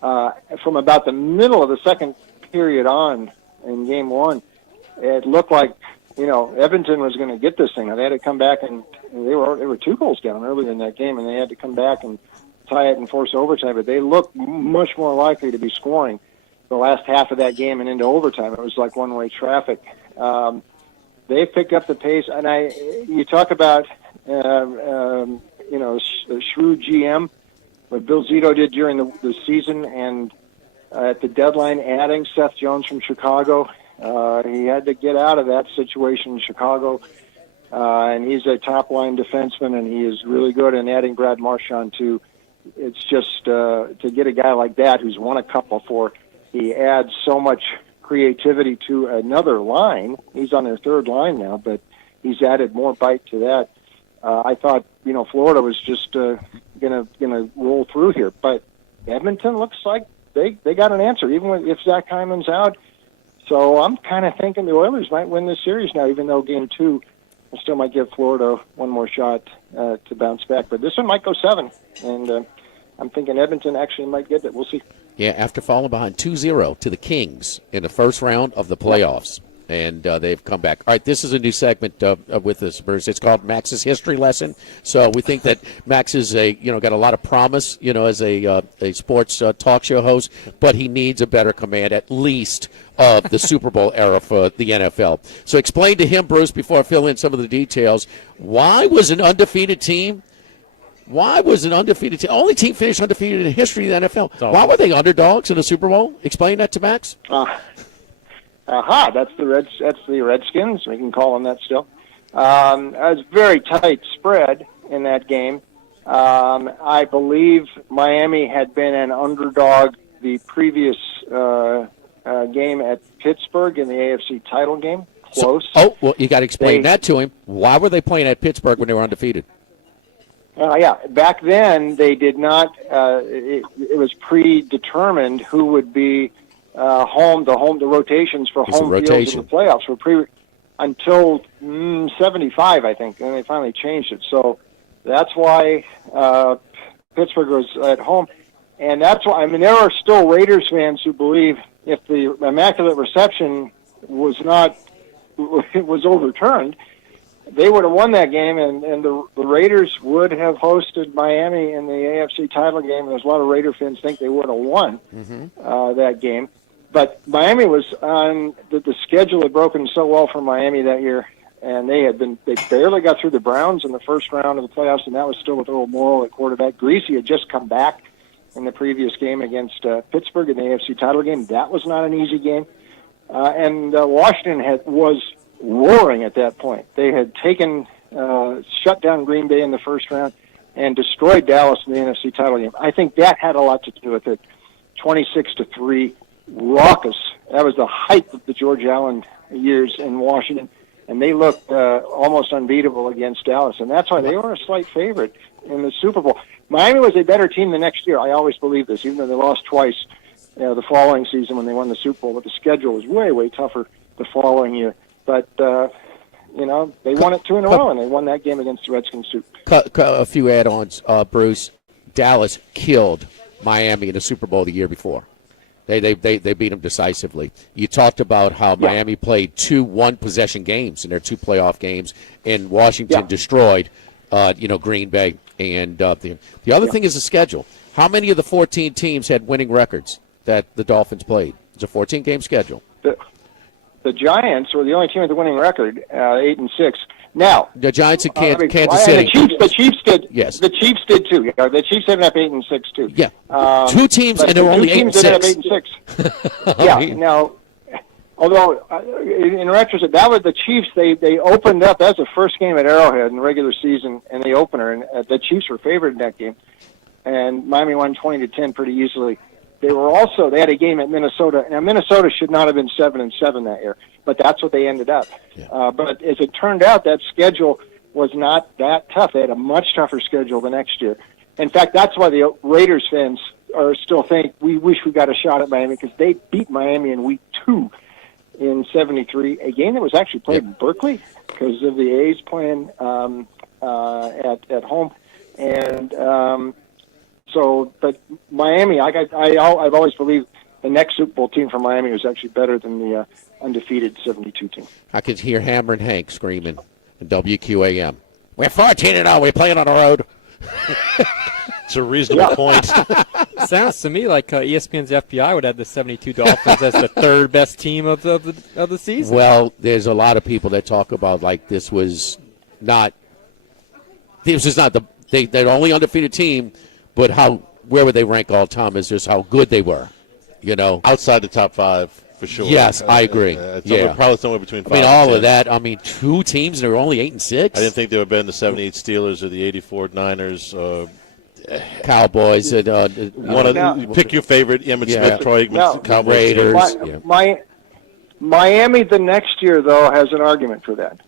from about the middle of the second period on in Game 1. It looked like Edmonton was going to get this thing. Now, they had to come back, and they were 2 goals down earlier in that game, and they had to come back and tie it and force overtime. But they looked much more likely to be scoring the last half of that game and into overtime. It was like one-way traffic. They picked up the pace, and you talk about shrewd GM, what Bill Zito did during the season, and at the deadline, adding Seth Jones from Chicago. He had to get out of that situation in Chicago and he's a top-line defenseman, and he is really good. And adding Brad Marchand, too, it's just to get a guy like that who's won a cup before, he adds so much creativity to another line. He's on their third line now, but he's added more bite to that. I thought, Florida was just gonna roll through here, but Edmonton looks like they got an answer, even if Zach Hyman's out. So I'm kind of thinking the Oilers might win this series now, even though Game 2, I still might give Florida one more shot to bounce back. But this one might go 7, and I'm thinking Edmonton actually might get it. We'll see. Yeah, after falling behind 2-0 to the Kings in the first round of the playoffs. And they've come back. All right, this is a new segment with us, Bruce. It's called Max's History Lesson. So we think that Max is got a lot of promise, as a sports talk show host, but he needs a better command, at least of the Super Bowl era for the NFL. So explain to him, Bruce, before I fill in some of the details, why was an undefeated team? Only team finished undefeated in the history of the NFL. Why were they underdogs in the Super Bowl? Explain that to Max. That's the Redskins. We can call them that still. It was a very tight spread in that game. I believe Miami had been an underdog the previous game at Pittsburgh in the AFC title game. Close. You got to explain that to him. Why were they playing at Pittsburgh when they were undefeated? Back then they did not. It was predetermined who would be the rotations for home fields in the playoffs were until 75, I think, and they finally changed it. So that's why Pittsburgh was at home, and that's why. There are still Raiders fans who believe if the Immaculate Reception was overturned, they would have won that game, and the Raiders would have hosted Miami in the AFC title game. And there's a lot of Raider fans think they would have won that game. But Miami was on the schedule had broken so well for Miami that year, and they barely got through the Browns in the first round of the playoffs, and that was still with Earl Morrall at quarterback. Greasy had just come back in the previous game against Pittsburgh in the AFC title game. That was not an easy game, and Washington was roaring at that point. They had shut down Green Bay in the first round and destroyed Dallas in the NFC title game. I think that had a lot to do with it. 26-3. Raucous. That was the height of the George Allen years in Washington, and they looked almost unbeatable against Dallas, and that's why they were a slight favorite in the Super Bowl. Miami was a better team the next year. I always believe this, even though they lost twice the following season when they won the Super Bowl, but the schedule was way, way tougher the following year. But, they won it 2 in a row, and they won that game against the Redskins, too. A few add-ons, Bruce. Dallas killed Miami in the Super Bowl the year before. They beat them decisively. You talked about how Miami played 2 one-possession games in their 2 playoff games, and Washington destroyed, Green Bay. And the other thing is the schedule. How many of the 14 teams had winning records that the Dolphins played? It's a 14-game schedule. The Giants were the only team with a winning record, 8-6. Now the Giants and Kansas City. The Chiefs did. Yes, the Chiefs did too. The Chiefs ended up 8-6 too. Yeah, 2 teams and they're only 8-6. Now, although in retrospect, that was the Chiefs. They opened up. That was the first game at Arrowhead in the regular season and the opener, and the Chiefs were favored in that game, and Miami won 20-10 pretty easily. They had a game at Minnesota. Now, Minnesota should not have been 7-7 that year, but that's what they ended up. Yeah. But as it turned out, that schedule was not that tough. They had a much tougher schedule the next year. In fact, that's why the Raiders fans still think we wish we got a shot at Miami, because they beat Miami in week 2 in 73, a game that was actually played in Berkeley because of the A's playing at home. And but Miami, I've always believed the next Super Bowl team from Miami was actually better than the undefeated 72 team. I could hear Hammer and Hank screaming in WQAM. We're 14-0. We're playing on the road. It's a reasonable point. Sounds to me like ESPN's FBI would have the 72 Dolphins as the third best team of the season. Well, there's a lot of people that talk about this was not the only undefeated team. But where would they rank all time is just how good they were, Outside the top 5. for sure. Yes, I agree. Probably somewhere between 5 all and 10. of that. I mean, 2 teams that are only 8-6. I didn't think they would have been the 78 Steelers or the 84 Niners. Cowboys. Pick your favorite: Emmitt Smith, Troy Aikman, Cowboys, Raiders. Miami the next year, though, has an argument for that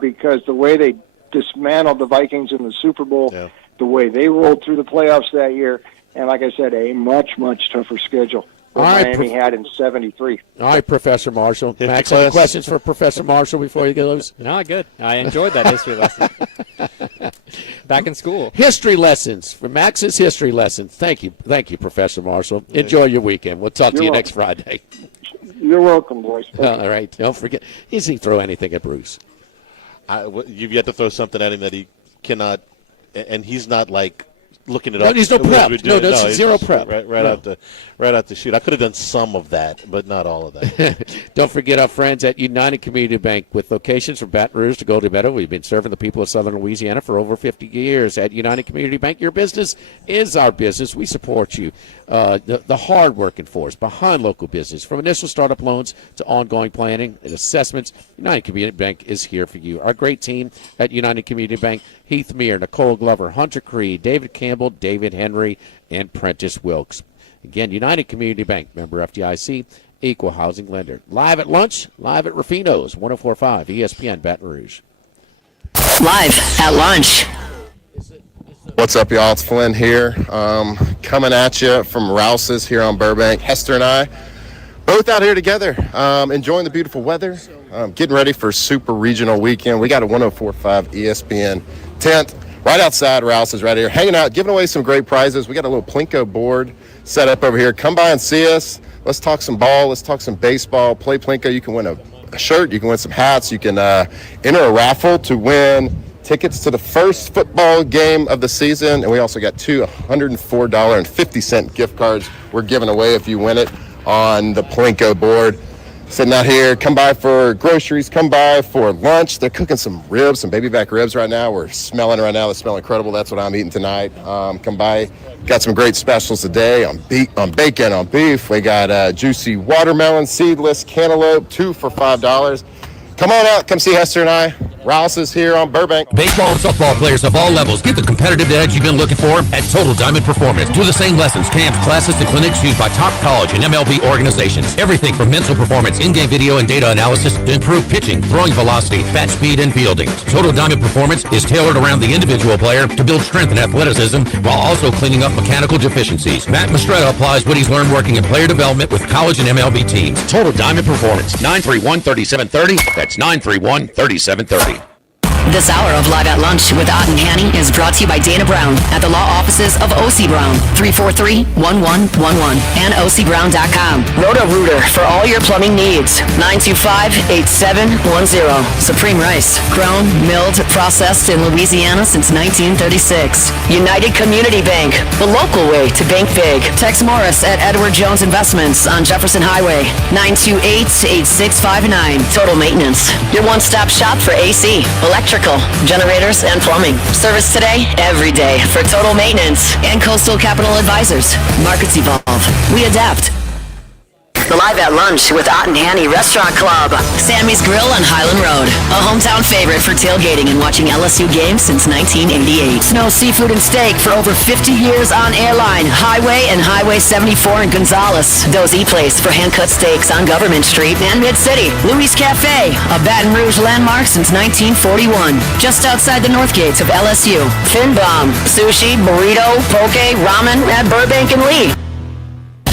because the way they dismantled the Vikings in the Super Bowl, the way they rolled through the playoffs that year, and like I said, a much, much tougher schedule than Miami had in '73. All right, Professor Marshall. Max, any questions for Professor Marshall before you go? No, good. I enjoyed that history lesson. Back in school. History lessons for Max's history lessons. Thank you, Professor Marshall. Enjoy your weekend. We'll talk to you next Friday. You're welcome, boys. All right. Don't forget, he doesn't throw anything at Bruce. You've yet to throw something at him that he cannot, and he's not like looking it up. No, there's no prep. No, there's zero prep. Right out the chute. I could have done some of that, but not all of that. Don't forget our friends at United Community Bank with locations from Baton Rouge to Golden Meadow. We've been serving the people of Southern Louisiana for over 50 years. At United Community Bank, your business is our business. We support you. The hard-working force behind local business, from initial startup loans to ongoing planning and assessments, United Community Bank is here for you. Our great team at United Community Bank: Heath Meir, Nicole Glover, Hunter Creed, David Campbell, David Henry, and Prentice Wilkes. Again, United Community Bank, member FDIC, equal housing lender. Live at lunch, live at Ruffino's, 104.5 ESPN Baton Rouge. Live at lunch. What's up, y'all? It's Flynn here, coming at you from Rouse's here on Burbank. Hester and I both out here together, enjoying the beautiful weather, getting ready for Super Regional Weekend. We got a 104.5 ESPN tent right outside Rouse's right here, hanging out, giving away some great prizes. We got a little Plinko board set up over here. Come by and see us. Let's talk some ball. Let's talk some baseball. Play Plinko. You can win a shirt. You can win some hats. You can enter a raffle to win tickets to the first football game of the season. And we also got 2 $104.50 gift cards we're giving away if you win it on the Plinko board. Sitting out here, come by for groceries, come by for lunch. They're cooking some ribs, some baby back ribs right now. We're smelling it right now. They smell incredible. That's what I'm eating tonight. Come by. Got some great specials today on bacon, on beef. We got juicy watermelon, seedless, cantaloupe, 2 for $5. Come on out. Come see Hester and I. Rouse's here on Burbank. Baseball and softball players of all levels get the competitive edge you've been looking for at Total Diamond Performance. Do the same lessons, camps, classes, and clinics used by top college and MLB organizations. Everything from mental performance, in-game video, and data analysis to improve pitching, throwing velocity, bat speed, and fielding. Total Diamond Performance is tailored around the individual player to build strength and athleticism while also cleaning up mechanical deficiencies. Matt Mastretta applies what he's learned working in player development with college and MLB teams. Total Diamond Performance, 931-3730. That's 931-3730. This hour of Live at Lunch with Ott and Hanny is brought to you by Dana Brown at the law offices of O.C. Brown, 343-1111, and OCBrown.com. Roto-Rooter for all your plumbing needs, 925-8710. Supreme Rice, grown, milled, processed in Louisiana since 1936. United Community Bank, the local way to bank big. Tex Morris at Edward Jones Investments on Jefferson Highway, 928-8659. Total Maintenance, your one-stop shop for AC, electrical, generators, and plumbing. Service today, every day for Total Maintenance and Coastal Capital Advisors. Markets evolve. We adapt. The Live at Lunch with Ott and Hanny Restaurant Club. Sammy's Grill on Highland Road. A hometown favorite for tailgating and watching LSU games since 1988. Snow Seafood and Steak for over 50 years on Airline, Highway, and Highway 74 in Gonzales. Dozy Place for hand-cut steaks on Government Street and Mid-City. Louis Cafe, a Baton Rouge landmark since 1941. Just outside the north gates of LSU. Fin Bomb, sushi, burrito, poke, ramen at Burbank and Lee.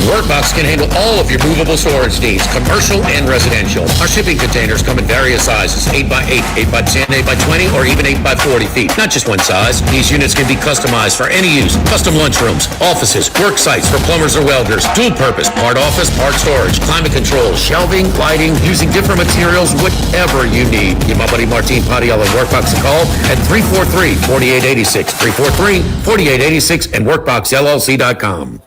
Workbox can handle all of your movable storage needs, commercial and residential. Our shipping containers come in various sizes, 8x8, 8x10, 8x20, or even 8x40 feet. Not just one size. These units can be customized for any use. Custom lunchrooms, offices, work sites for plumbers or welders, dual purpose, part office, part storage, climate control, shelving, lighting, using different materials, whatever you need. Give my buddy Martin Padiella at Workbox a call at 343-4886, 343-4886, and WorkboxLLC.com.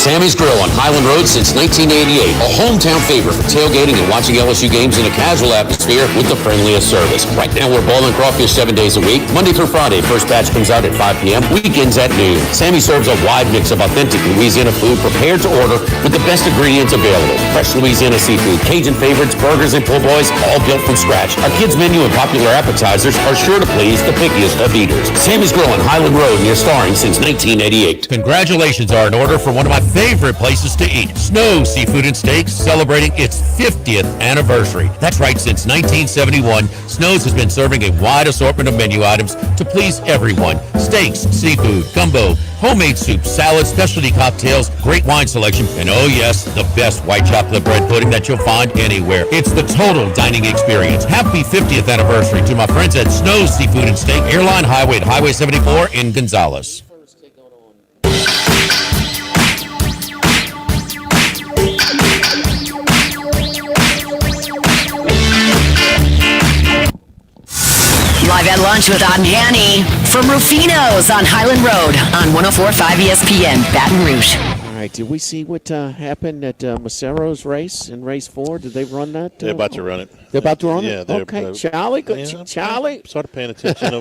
Sammy's Grill on Highland Road since 1988. A hometown favorite for tailgating and watching LSU games in a casual atmosphere with the friendliest service. Right now we're boiling crawfish 7 days a week, Monday through Friday. First batch comes out at 5 p.m., weekends at noon. Sammy serves a wide mix of authentic Louisiana food prepared to order with the best ingredients available. Fresh Louisiana seafood, Cajun favorites, burgers, and po' boys, all built from scratch. Our kids' menu and popular appetizers are sure to please the pickiest of eaters. Sammy's Grill on Highland Road near Starring since 1988. Congratulations are in order for one of my favorite places to eat, Snow Seafood and Steaks, celebrating its 50th anniversary. That's right, since 1971, Snow's has been serving a wide assortment of menu items to please everyone. Steaks, seafood, gumbo, homemade soups, salads, specialty cocktails, great wine selection, and oh yes, the best white chocolate bread pudding that you'll find anywhere. It's the total dining experience. Happy 50th anniversary to my friends at Snow's Seafood and Steak, Airline Highway at Highway 74 in Gonzales. Live at lunch with Odd and Danny from Ruffino's on Highland Road on 104.5 ESPN, Baton Rouge. All right, did we see what happened at Macero's race in race 4? Did they run that? They're about to run it. They're about to run Yeah, it? they're Okay, Charlie, good. Charlie. Started paying attention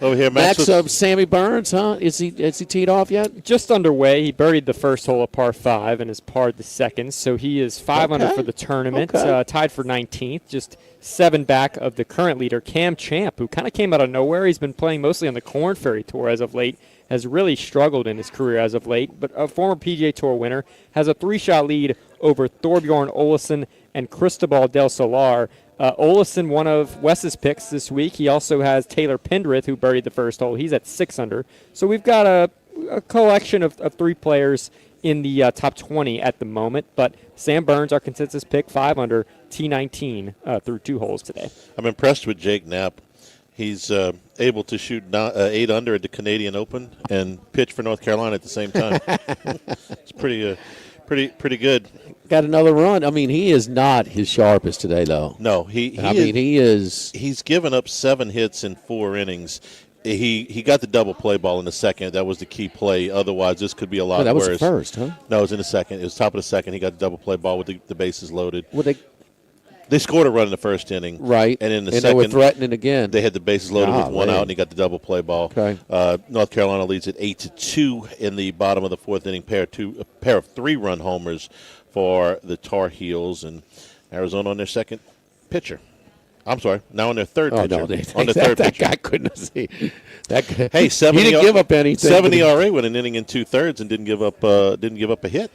over here. Max Sammy Burns, huh? Is he teed off yet? Just underway. He birdied the first hole of par 5 and has parred the second, so he is 5 under for the tournament, tied for 19th, just 7 back of the current leader, Cam Champ, who kind of came out of nowhere. He's been playing mostly on the Corn Ferry Tour as of late, has really struggled in his career as of late, but a former PGA Tour winner, has a 3-shot lead over Thorbjorn Olesen and Cristobal del Solar. Olesen, one of Wes's picks this week. He also has Taylor Pendrith, who birdied the first hole. He's at 6 under. So we've got a collection of 3 players in the top 20 at the moment, but Sam Burns, our consensus pick, 5 under, T19 through 2 holes today. I'm impressed with Jake Knapp. He's able to shoot 8 under at the Canadian Open and pitch for North Carolina at the same time. It's pretty good. Got another run. I mean, he is not his sharpest today, though. No, he is. He's given up 7 hits in 4 innings. He got the double play ball in the second. That was the key play. Otherwise, this could be a lot worse. That was the first, huh? No, it was in the second. It was top of the second. He got the double play ball with the bases loaded. Well, they scored a run in the first inning. Right. And in the second, they were threatening again. They had the bases loaded with 1 out, and he got the double play ball. Okay. North Carolina leads at 8-2 in the bottom of the 4th inning. A pair of 3-run homers for the Tar Heels, and Arizona on their second pitcher. I'm sorry, now on their third pitcher. No, on their third third that pitcher. guy couldn't see. Hey, 7 he didn't give up anything. 7 ERA with an inning and 2/3 and didn't give up a hit.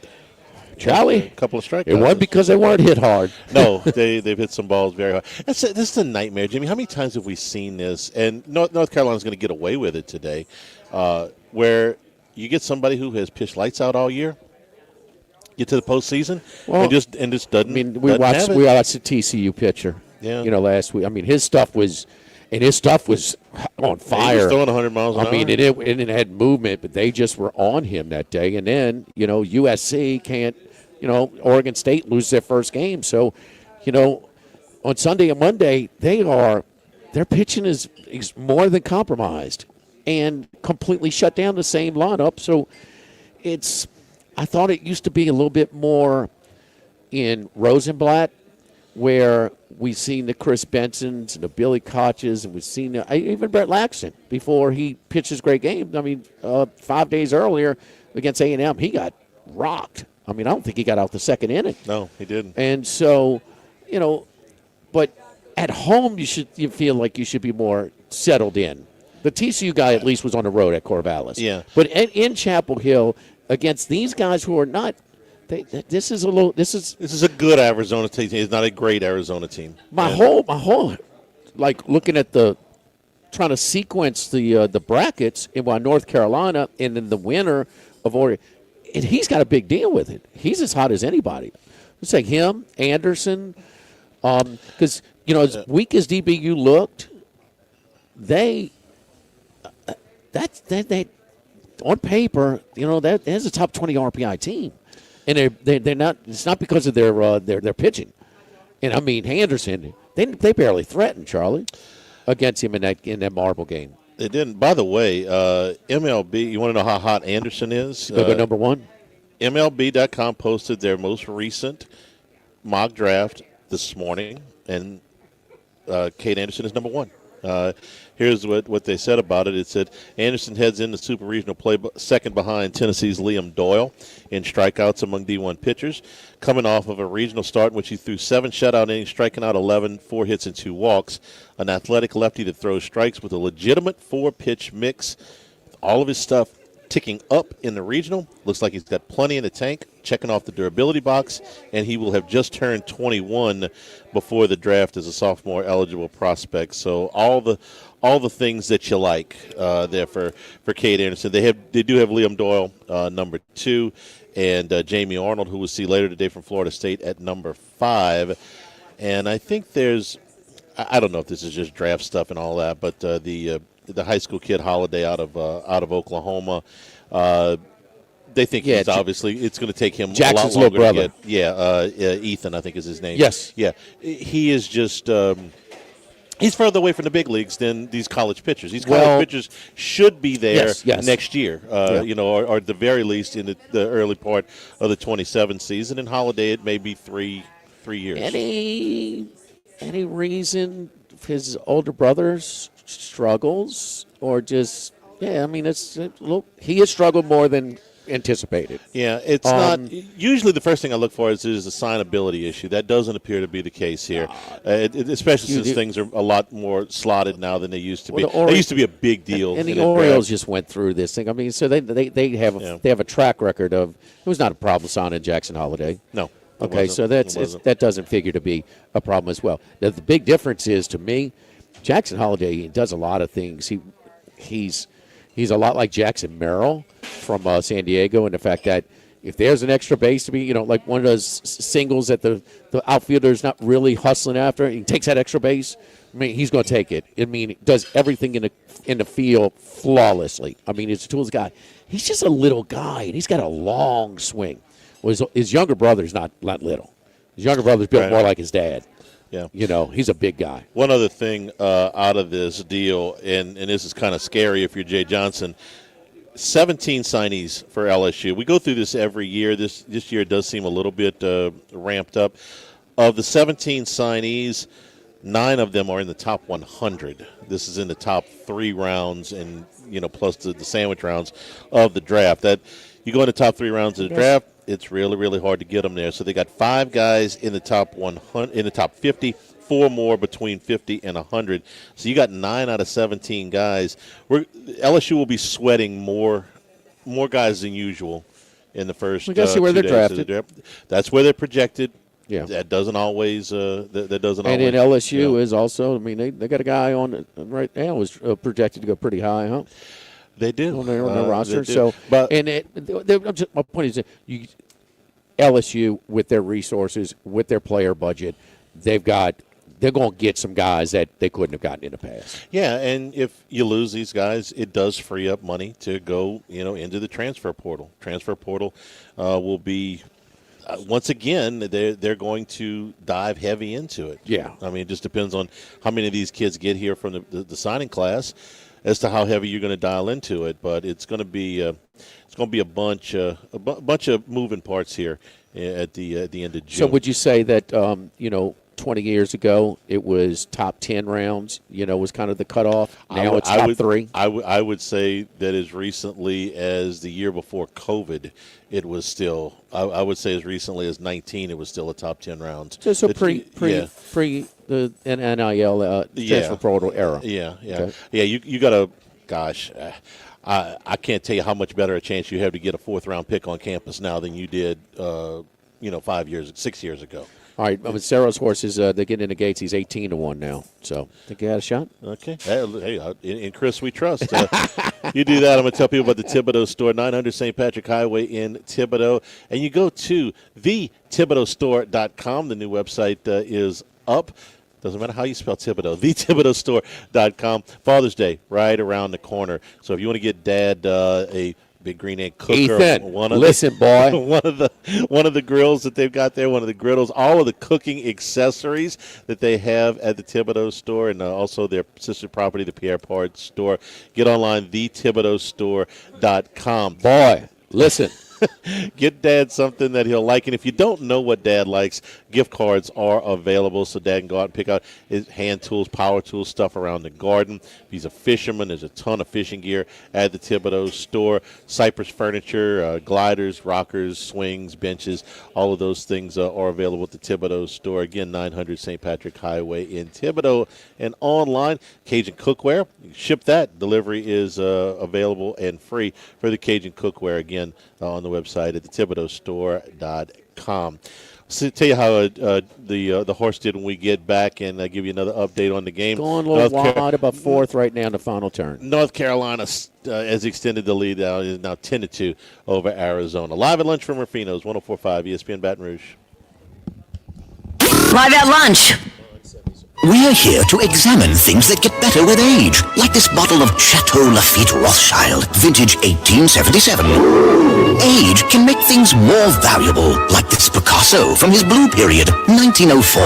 Charlie, a couple of strikeouts. It wasn't because they weren't hit hard. No, they've hit some balls very hard. This is a nightmare, Jimmy. How many times have we seen this? And North Carolina's going to get away with it today, where you get somebody who has pitched lights out all year, get to the postseason, and just doesn't. I mean, we watched the TCU pitcher. Yeah. Last week. I mean, his stuff was on fire. He was throwing 100 miles an hour. I mean, it had movement, but they just were on him that day. And then, USC can't, Oregon State lose their first game. So, on Sunday and Monday, their pitching is more than compromised and completely shut down the same lineup. So I thought it used to be a little bit more in Rosenblatt, where we've seen the Chris Bensons and the Billy Koches, and we've seen even Brett Laxton before he pitched his great game. I mean, 5 days earlier against A&M, he got rocked. I mean, I don't think he got out the second inning. No, he didn't. And so, but at home you feel like you should be more settled in. The TCU guy at least was on the road at Corvallis. Yeah. But in Chapel Hill against these guys who are not. This is a good Arizona team. It's not a great Arizona team. My whole, like looking at trying to sequence the brackets in North Carolina and then the winner of Oregon, and he's got a big deal with it. He's as hot as anybody. It's like him, Anderson, because as weak as DBU looked, they on paper, that's a top 20 RPI team. And they're not. It's not because of their pitching, and I mean Henderson. They barely threatened Charlie against him in that marble game. They didn't. By the way, MLB. You want to know how hot Anderson is? Go number 1. MLB.com posted their most recent mock draft this morning, and Kate Anderson is number 1. Here's what they said about it. It said Anderson heads into Super Regional play second behind Tennessee's Liam Doyle in strikeouts among D1 pitchers, coming off of a regional start in which he threw 7 shutout innings, striking out 11, 4 hits, and 2 walks. An athletic lefty that throws strikes with a legitimate 4-pitch mix. All of his stuff ticking up in the regional. Looks like he's got plenty in the tank, checking off the durability box, and he will have just turned 21 before the draft as a sophomore eligible prospect. So all the things that you like there for Kate Anderson. They do have Liam Doyle number 2, and Jamie Arnold, who we'll see later today from Florida State, at number 5. And I think I don't know if this is just draft stuff and all that, but the high school kid Holiday out of Oklahoma. They think he's obviously it's going to take him Jackson's a lot longer little to get. Ethan, I think is his name. Yes. Yeah. He is just he's further away from the big leagues than these college pitchers. These college pitchers should be there next year, or at the very least in the early part of the 27 season. And Holiday, it may be three years. Any reason his older brother's struggles, or just he has struggled more than anticipated. Yeah, it's not usually the first thing I look for is a signability issue. That doesn't appear to be the case here, especially since things are a lot more slotted now than they used to be. They used to be a big deal. And the Orioles just went through this thing. I mean, so they have a track record of it was not a problem signing Jackson Holiday. No. Okay, so that doesn't figure to be a problem as well. The big difference is, to me, Jackson Holiday does a lot of things. He's a lot like Jackson Merrill from San Diego, in the fact that if there's an extra base to be, like one of those singles that the outfielder's not really hustling after, he takes that extra base. I mean, he's going to take it. I mean, he does everything in the field flawlessly. I mean, he's a tools guy. He's just a little guy, and he's got a long swing. Well, his younger brother's not little. His younger brother's built more like his dad. Yeah. He's a big guy. One other thing out of this deal, and this is kind of scary if you're Jay Johnson, 17 signees for LSU. We go through this every year. This year does seem a little bit ramped up. Of the 17 signees, 9 of them are in the top 100. This is in the top 3 rounds and, plus the sandwich rounds of the draft. That you go in the top 3 rounds of the draft, it's really, really hard to get them there. So they got 5 guys in the top 100, in the top 50, 4 more between 50 and 100. So you got 9 out of 17 guys. LSU will be sweating more guys than usual in the first. We got to see where they're drafted. That's where they're projected. Yeah, that doesn't always. That doesn't. And always, then LSU is also. I mean, they got a guy on right now who's projected to go pretty high, huh? They do on their roster. So, my point is, LSU with their resources, with their player budget, they're going to get some guys that they couldn't have gotten in the past. Yeah, and if you lose these guys, it does free up money to go, into the transfer portal. Transfer portal will be. Once again, they're going to dive heavy into it. Yeah, I mean, it just depends on how many of these kids get here from the signing class, as to how heavy you're going to dial into it. But it's going to be a bunch of moving parts here at the end of June. So would you say that 20 years ago it was top 10 rounds? Was kind of the cutoff. Now it's top 3. I would say that as recently as the year before COVID, it was still. I would say as recently as 19, it was still a top 10 rounds. So pre the NIL transfer portal era. Yeah. Okay. Yeah. You got to. Gosh, I can't tell you how much better a chance you have to get a 4th round pick on campus now than you did. 6 years ago. All right, Cero's horses, they're getting in the gates. He's 18-1 now. So, think you had a shot? Okay. Hey, in Chris we trust. You do that, I'm going to tell people about the Thibodaux store, 900 St. Patrick Highway in Thibodaux. And you go to thethibodeaustore.com. The new website is up. Doesn't matter how you spell Thibodaux. thethibodeaustore.com. Father's Day right around the corner. So if you want to get Dad a big green egg cooker, Ethan, boy. one of the grills that they've got there, one of the griddles, all of the cooking accessories that they have at the Thibodaux store, and also their sister property, the Pierre Pard store. Get online, thethibodeaustore.com. Boy, listen. Get Dad something that he'll like. And if you don't know what Dad likes, gift cards are available so Dad can go out and pick out his hand tools, power tools, stuff around the garden. If he's a fisherman, there's a ton of fishing gear at the Thibodeau store. Cypress furniture, gliders, rockers, swings, benches, all of those things are available at the Thibodeau store. Again, 900 St. Patrick Highway in Thibodeau. And online, Cajun Cookware. You can ship that. Delivery is available and free for the Cajun Cookware, again, on the website at thethibodauxstore.com. So tell you how the horse did when we get back, and give you another update on the game. Going a little wide, about fourth right now in the final turn. North Carolina has extended the lead now. It is now 10-2 over Arizona. Live at lunch from Ruffino's, 104.5 ESPN Baton Rouge. Live at lunch. We're here to examine things that get better with age, like this bottle of Chateau Lafite Rothschild, vintage 1877. Age can make things more valuable, like this Picasso from his Blue Period, 1904.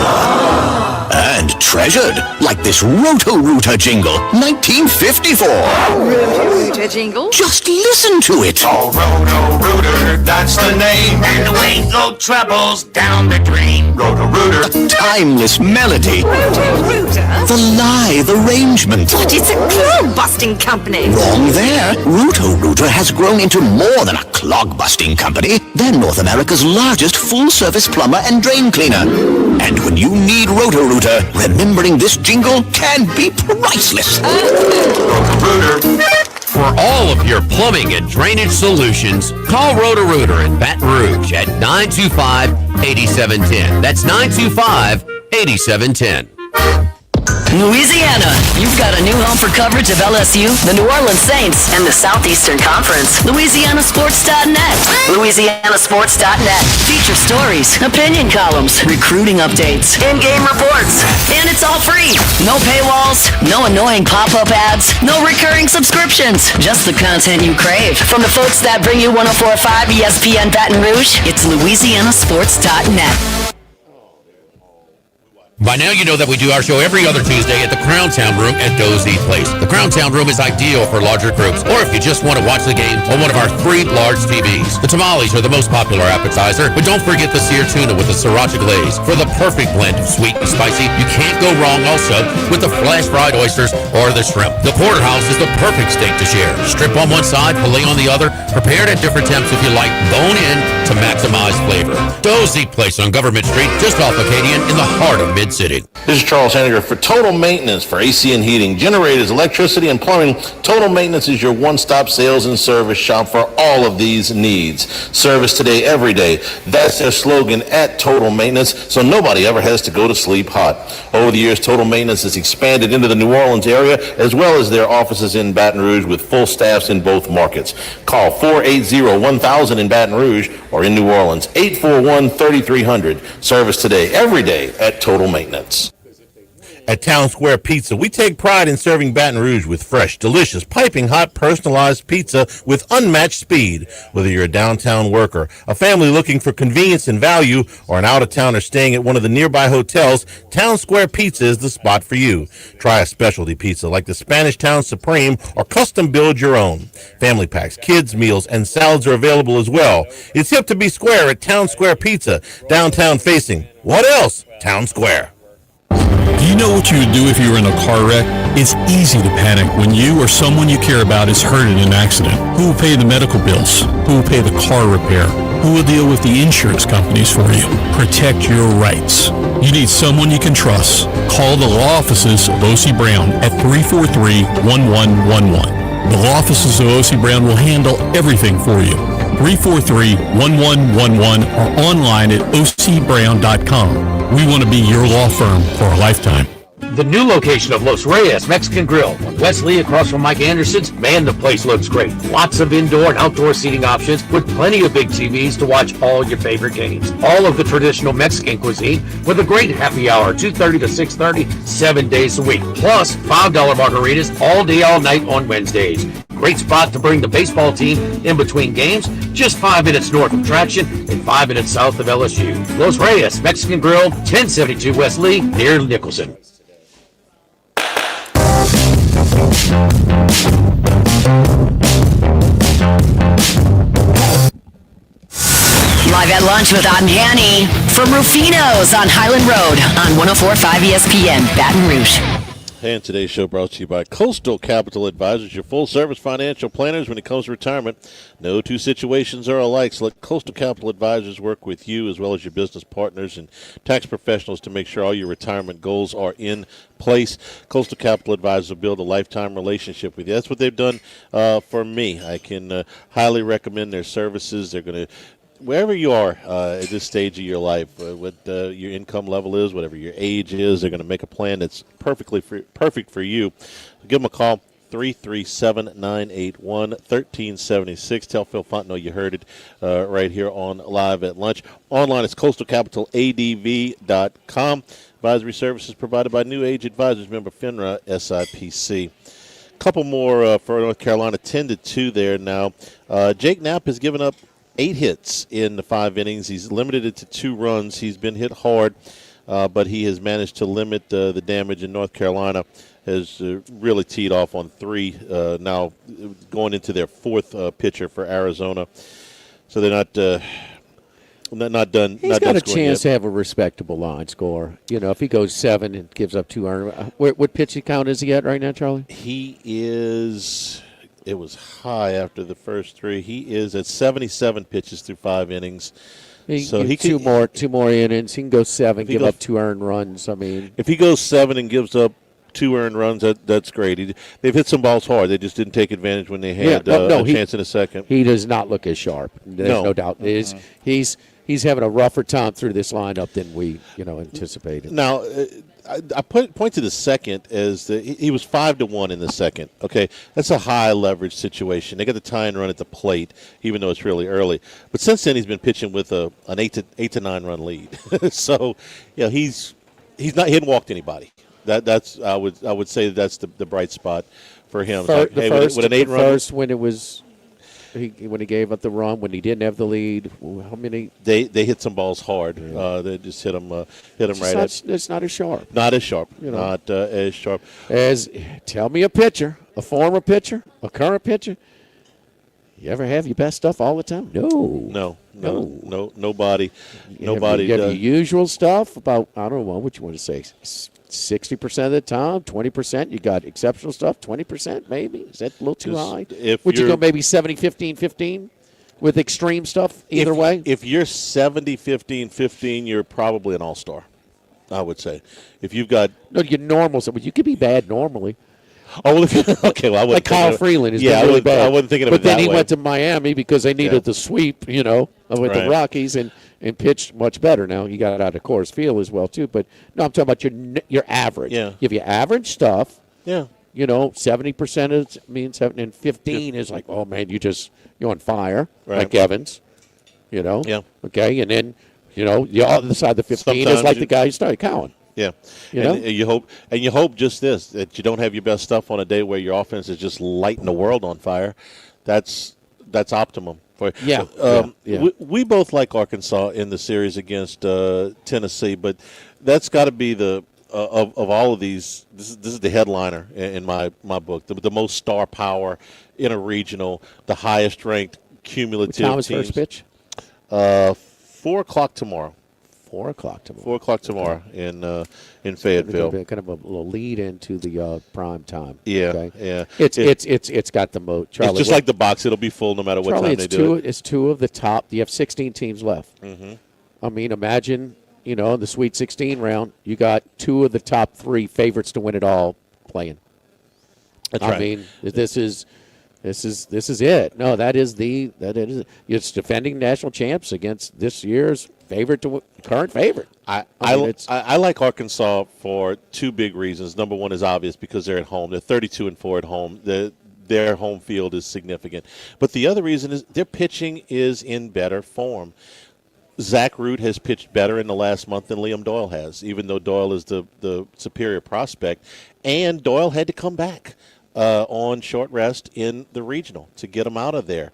And treasured, like this Roto-Rooter jingle, 1954. Roto-Rooter jingle? Just listen to it. Oh, Roto-Rooter, that's the name. And away go troubles down the drain. Roto-Rooter. A timeless melody. Roto-Rooter? The lithe arrangement. But it's a clog-busting company. Wrong there. Roto-Rooter has grown into more than a clog-busting company. They're North America's largest full-service plumber and drain cleaner. And when you need Roto-Rooter, remembering this jingle can be priceless. Roto-Rooter. For all of your plumbing and drainage solutions, call Roto-Rooter in Baton Rouge at 925-8710. That's 925-8710. Louisiana, you've got a new home for coverage of LSU, the New Orleans Saints, and the Southeastern Conference. LouisianaSports.net. LouisianaSports.net. Feature stories, opinion columns, recruiting updates, in-game reports. And it's all free. No paywalls, no annoying pop-up ads, no recurring subscriptions. Just the content you crave. From the folks that bring you 104.5 ESPN Baton Rouge, it's LouisianaSports.net. By now, you know that we do our show every other Tuesday at the Crowntown Room at Dozy Place. The Crowntown Room is ideal for larger groups, or if you just want to watch the game on one of our 3 large TVs. The tamales are the most popular appetizer, but don't forget the seared tuna with the sriracha glaze. For the perfect blend of sweet and spicy, you can't go wrong also with the flash-fried oysters or the shrimp. The porterhouse is the perfect steak to share. Strip on one side, filet on the other, prepared at different temps if you like, bone in to maximize flavor. Dozy Place on Government Street, just off Acadian in the heart of Mid-City. This is Charles Henniger. For total maintenance for AC and heating, generators, electricity, and plumbing, Total Maintenance is your one-stop sales and service shop for all of these needs. Service today, every day. That's their slogan at Total Maintenance, so nobody ever has to go to sleep hot. Over the years, Total Maintenance has expanded into the New Orleans area, as well as their offices in Baton Rouge with full staffs in both markets. Call 480-1000 in Baton Rouge or in New Orleans, 841-3300. Service today, every day at Total Maintenance. At Town Square Pizza, we take pride in serving Baton Rouge with fresh, delicious, piping hot, personalized pizza with unmatched speed. Whether you're a downtown worker, a family looking for convenience and value, or an out-of-towner staying at one of the nearby hotels, Town Square Pizza is the spot for you. Try a specialty pizza like the Spanish Town Supreme or custom build your own. Family packs, kids' meals, and salads are available as well. It's hip to be square at Town Square Pizza, downtown facing. What else? Town Square. Do you know what you would do if you were in a car wreck? It's easy to panic when you or someone you care about is hurt in an accident. Who will pay the medical bills? Who will pay the car repair? Who will deal with the insurance companies for you? Protect your rights. You need someone you can trust. Call the law offices of O.C. Brown at 343-1111. The law offices of O.C. Brown will handle everything for you. 343-1111 or online at ocbrown.com. We want to be your law firm for a lifetime. The new location of Los Reyes Mexican Grill on Wesley across from Mike Anderson's. Man, the place looks great. Lots of indoor and outdoor seating options with plenty of big TVs to watch all your favorite games. All of the traditional Mexican cuisine with a great happy hour, 2:30 to 6:30, 7 days a week. Plus $5 margaritas all day, all night on Wednesdays. Great spot to bring the baseball team in between games, just 5 minutes north of Traction and 5 minutes south of LSU. Los Reyes Mexican Grill, 1072 West Lee, near Nicholson. at Lunch with Ott and Hanny from Ruffino's on Highland Road on 104.5 ESPN, Baton Rouge. And today's show brought to you by Coastal Capital Advisors, your full-service financial planners when it comes to retirement. No two situations are alike, so let Coastal Capital Advisors work with you as well as your business partners and tax professionals to make sure all your retirement goals are in place. Coastal Capital Advisors will build a lifetime relationship with you. That's what they've done for me. I can highly recommend their services. They're going to wherever you are at this stage of your life, what your income level is, whatever your age is, they're going to make a plan that's perfect for you. Give them a call, 337-981-1376. Tell Phil Fontenot you heard it right here on Live at Lunch. Online, it's coastalcapitaladv.com. Advisory services provided by New Age Advisors, member FINRA SIPC. Couple more for North Carolina, 10-2 there now. Jake Knapp has given up 8 hits in the 5 innings. He's limited it to 2 runs. He's been hit hard, but he has managed to limit the damage. In North Carolina has really teed off on 3 now, going into their 4th pitcher for Arizona. So they're not done. He's got a chance to have a respectable line score. You know, if he goes 7 and gives up 2 earned. What pitching count is he at right now, Charlie? He is. It was high after the first 3. He is at 77 pitches through 5 innings. So he can two more innings. He can go 7, give up 2 earned runs. I mean, if he goes 7 and gives up 2 earned runs, that's great. They've hit some balls hard. They just didn't take advantage when they had a chance in a second. He does not look as sharp. There's no doubt. He's having a rougher time through this lineup than we anticipated. Now, I point to the second as he was 5-1 in the second. Okay, that's a high leverage situation. They got the tie and run at the plate, even though it's really early. But since then, he's been pitching with an 8 to 9 run lead. So, he hadn't walked anybody. That's I would say that's the bright spot for him. With an 8 run first when it was. When he gave up the run, when he didn't have the lead, how many? They hit some balls hard. Yeah. They just hit them right at. It's not as sharp. Not as sharp. Not as sharp. Tell me a pitcher, a former pitcher, a current pitcher. You ever have your best stuff all the time? No. Nobody. You have your usual stuff about, I don't know what you want to say, 60% of the time, 20%. You got exceptional stuff, 20% maybe. Is that a little too high? Would you go maybe 70-15-15 with extreme stuff either way? If you're 70-15-15, you're probably an all-star, I would say. If you've got your normal stuff, you could be bad normally. Oh, okay. Well, I like Kyle Freeland is really bad. I wasn't thinking of it that way. But then he went to Miami because they needed the sweep, with the Rockies and pitched much better. Now he got out of Coors Field as well too. But no, I'm talking about your average. Yeah. If you average stuff, 70% is means 7 and 15 is like, oh man, you're on fire, right. like Evans. Yeah. Okay, and then the other side of the 15 is like the guy who started Cowan. Yeah, and you hope just this, that you don't have your best stuff on a day where your offense is just lighting the world on fire. That's optimum for you. Yeah. We both like Arkansas in the series against Tennessee, but that's got to be the of all of these. This is the headliner in my book. The most star power in a regional, the highest ranked cumulative what time is teams. First pitch? 4:00 tomorrow. 4 o'clock tomorrow. 4 o'clock tomorrow in Fayetteville. Kind of a little lead into the prime time. Yeah, okay? yeah. It's got the most. Charlie, it's just like the box; it'll be full no matter what time they do it. It's 2 of the top. You have 16 teams left. Mm-hmm. I mean, imagine in the Sweet 16 round, you got 2 of the top 3 favorites to win it all playing. That's right. I mean, this is it. No, that is it. It's defending national champs against this year's current favorite. I like Arkansas for 2 big reasons. Number one is obvious because they're at home. They're 32-4 at home. Their home field is significant. But the other reason is their pitching is in better form. Zach Root has pitched better in the last month than Liam Doyle has, even though Doyle is the superior prospect. And Doyle had to come back on short rest in the regional to get him out of there.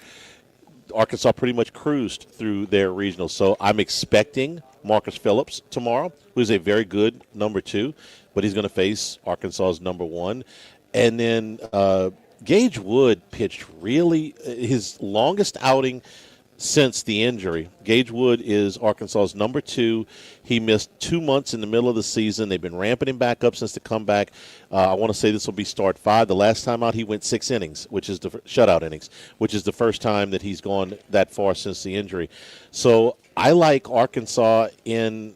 Arkansas pretty much cruised through their regional. So I'm expecting Marcus Phillips tomorrow, who's a very good number 2, but he's going to face Arkansas's number 1. And then Gage Wood pitched his longest outing since the injury. Gage Wood is Arkansas's number 2. He missed 2 months in the middle of the season. They've been ramping him back up since the comeback. I want to say this will be start 5. The last time out, he went 6 innings, which is the shutout innings, which is the first time that he's gone that far since the injury. So I like Arkansas in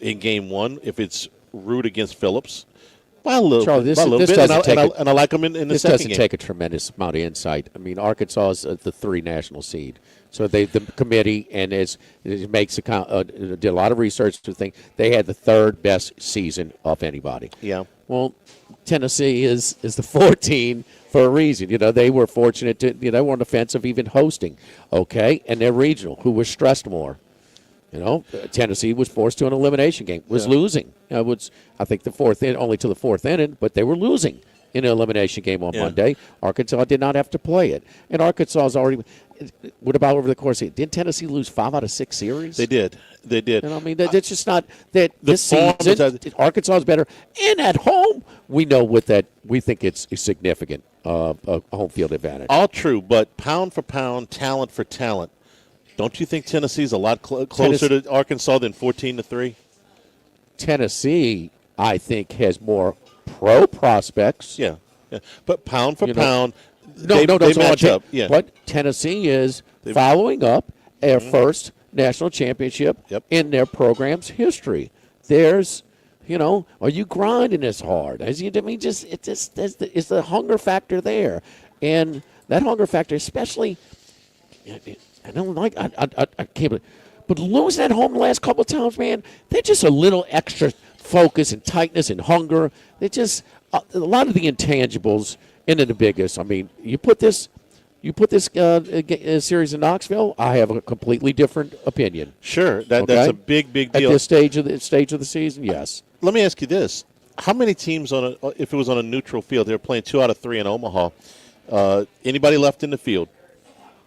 game 1 if it's Root against Phillips. By a little, Charlie, by a little bit, and I like them in the second game. This doesn't take a tremendous amount of insight. I mean, Arkansas is the 3 national seed. So the committee and it makes did a lot of research to think they had the 3rd best season of anybody. Yeah. Well, Tennessee is the 14 for a reason. They were fortunate to they weren't offensive even hosting. Okay, and they're regional, who was stressed more. Tennessee was forced to an elimination game, was losing. I think only to the 4th inning, but they were losing in an elimination game on Monday. Arkansas did not have to play it. And Arkansas is already – what about over the course of it? Didn't Tennessee lose 5 out of 6 series? They did. And I mean, that's just not – that this season, Arkansas is better. And at home, we know we think it's significant, a home field advantage. All true, but pound for pound, talent for talent, don't you think Tennessee's a lot closer to Arkansas than 14-3? Tennessee, I think, has more pro prospects. Yeah. But pound for pound, they match up. Yeah. But Tennessee is following up their first national championship in their program's history. There's, are you grinding as hard? It's the hunger factor there, and that hunger factor, especially. I can't believe, but losing at home the last couple of times, man, they're just a little extra focus and tightness and hunger. They just a lot of the intangibles into the biggest. I mean, you put this series in Knoxville, I have a completely different opinion. Sure, that's a big deal at this stage of the season. Yes. Let me ask you this: how many teams if it was on a neutral field, they were playing 2 out of 3 in Omaha? Anybody left in the field?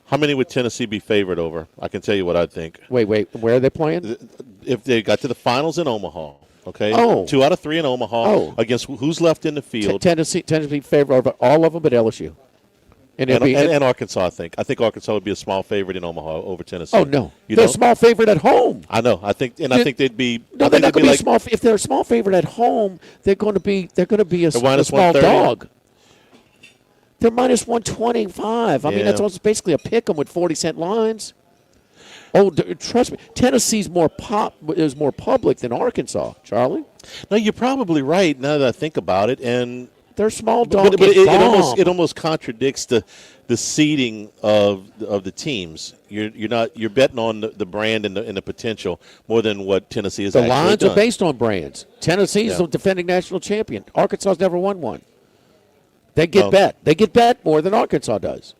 How many would Tennessee be favored over? I can tell you what I think. Wait, where are they playing? If they got to the finals in Omaha, okay? 2 out of 3 in Omaha against who's left in the field? Tennessee favored over all of them but LSU. And Arkansas, I think. I think Arkansas would be a small favorite in Omaha over Tennessee. Oh, no. They're a small favorite at home. I know. I think they'd be. No, they're not going to be small. If they're a small favorite at home, they're going to be a small dog. They're minus 125. I mean, that's basically a pick 'em with 40-cent lines. Oh, trust me, Tennessee's more public than Arkansas, Charlie. No, you're probably right now that I think about it, and they're small dog. But it almost contradicts the seeding of the teams. You're betting on the brand and the potential more than what Tennessee is. The lines are based on brands. Tennessee's the defending national champion. Arkansas's never won one. They get bet. They get bet more than Arkansas does.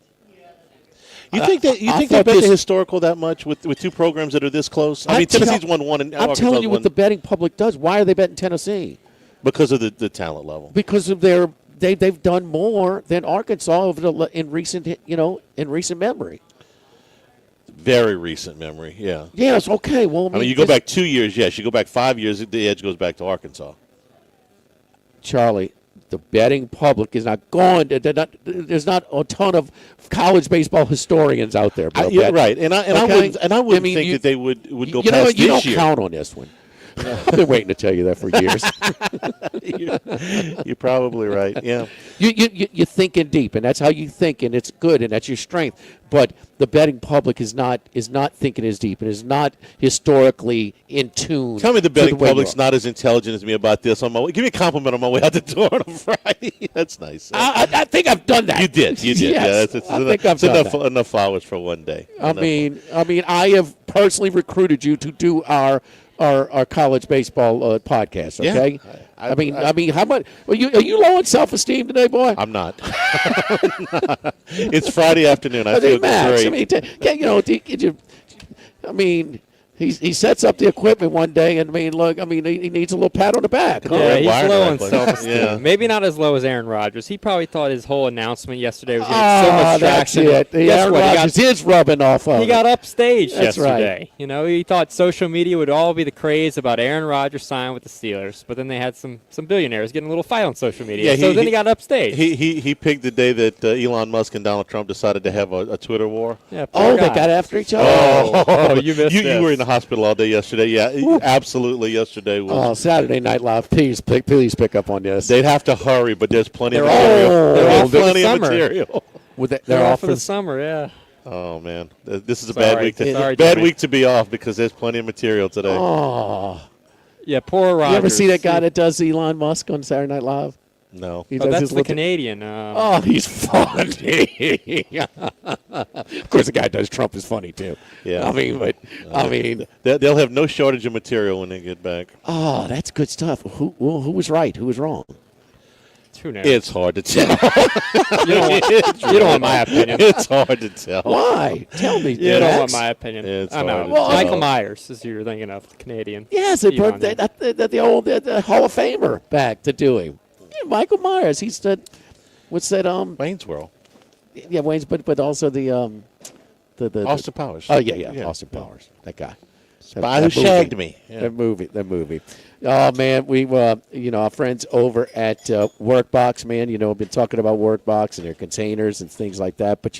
You think they bet the historical that much with 2 programs that are this close? I mean, Tennessee's won one, and I'm telling you what the betting public does. Why are they betting Tennessee? Because of the talent level. Because of they've done more than Arkansas in recent memory. Very recent memory, yeah. Yes, okay. Well, I mean, you go back 2 years, yes. You go back 5 years, the edge goes back to Arkansas. Charlie, the betting public is not going to. There's not a ton of college baseball historians out there. You're right, and I wouldn't think that they would go past this year. You don't count on this one. I've been waiting to tell you that for years. You're probably right. Yeah. You're thinking deep, and that's how you think, and it's good, and that's your strength. But the betting public is not thinking as deep, and is not historically in tune. Tell me the betting public's not as intelligent as me about this. Give me a compliment on my way out the door on a Friday. That's nice. I think I've done that. You did. Yes, yeah, it's enough flowers for one day. I mean, I have personally recruited you to do our college baseball podcast. Okay. Yeah. I mean, how much? Are you low on self-esteem today, boy? I'm not. It's Friday afternoon. I feel great. I mean, He sets up the equipment one day, and he needs a little pat on the back. Yeah, he's low on self-esteem. Yeah. Maybe not as low as Aaron Rodgers. He probably thought his whole announcement yesterday was going to get so much traction. That's it. Aaron Rodgers is rubbing off of He got upstaged That's yesterday. Right. He thought social media would all be the craze about Aaron Rodgers signing with the Steelers, but then they had some billionaires getting a little fight on social media. Yeah, then he got upstaged. He picked the day that Elon Musk and Donald Trump decided to have a Twitter war. Yeah, they got after each other. Oh, you missed You were in the hospital all day yesterday. Yeah, absolutely. Yesterday was. Saturday Night Live. Please pick up on this. They'd have to hurry, but there's plenty of material. They're off plenty of material. They're off for the summer. Yeah. Oh man, this is a Sorry. bad week to be off because there's plenty of material today. Oh. Yeah, poor Rodgers. You ever see that guy that does Elon Musk on Saturday Night Live? No. That's the Canadian. He's funny. Of course, the guy that does Trump is funny too. Yeah. They'll have no shortage of material when they get back. Oh, that's good stuff. Who was right? Who was wrong? Who knows? It's hard to tell. You don't want my opinion. It's hard to tell. Why? Tell me. You don't want my opinion. It's I know. hard to tell. Michael Myers is who you're thinking of, the Canadian. Yes, they brought the old Hall of Famer back to do him. Yeah, Michael Myers. He said, "What's that?" Wayne's World. Yeah, Wayne's, but also the Austin Powers. Oh yeah, Austin Powers. That guy. Spy Who Shagged Me. Yeah. That movie. Oh man, we our friends over at Workbox, man, have been talking about Workbox and their containers and things like that. But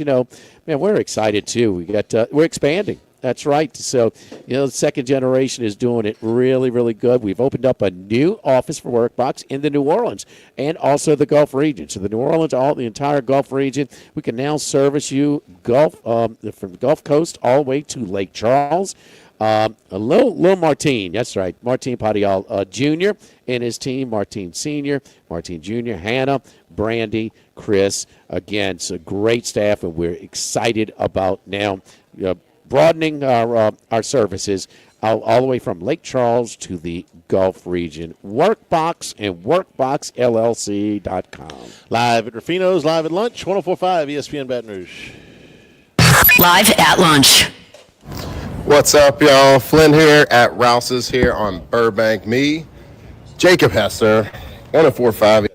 man, we're excited too. We're expanding. That's right. So, the second generation is doing it really, really good. We've opened up a new office for Workbox in the New Orleans and also the Gulf region. So the New Orleans, the entire Gulf region, we can now service you from the Gulf Coast all the way to Lake Charles. A little Martine, that's right, Martine Padial Jr. and his team, Martine Sr., Martine Jr., Hannah, Brandy, Chris. Again, it's a great staff, and we're excited about now broadening our services all the way from Lake Charles to the Gulf region. Workbox and WorkboxLLC.com. Live at Ruffino's, live at lunch, 104.5 ESPN Baton Rouge. Live at lunch. What's up, y'all? Flynn here at Rouse's here on Burbank. Me, Jacob Hester, 104.5.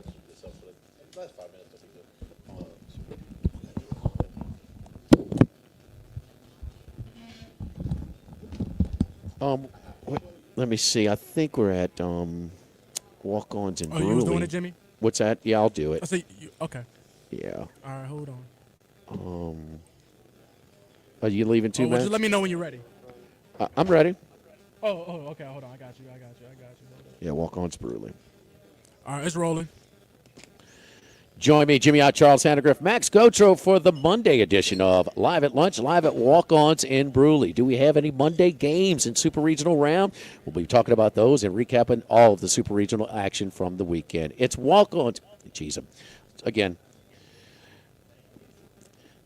Let me see. I think we're at Walk-Ons and Brewing. You was doing it, Jimmy? What's that? Yeah, I'll do it. I say, okay. Yeah. All right, hold on. Are you leaving too, man? Just let me know when you're ready. I'm ready. Oh, okay. Hold on. I got you. Yeah, Walk-Ons Brewing. All right, it's rolling. Join me, Jimmy Ott, Charles Sandegriff, Max Gotro for the Monday edition of Live at Lunch, live at Walk-Ons in Brewley. Do we have any Monday games in Super Regional Round? We'll be talking about those and recapping all of the Super Regional action from the weekend. It's Walk-Ons. Jeez, again.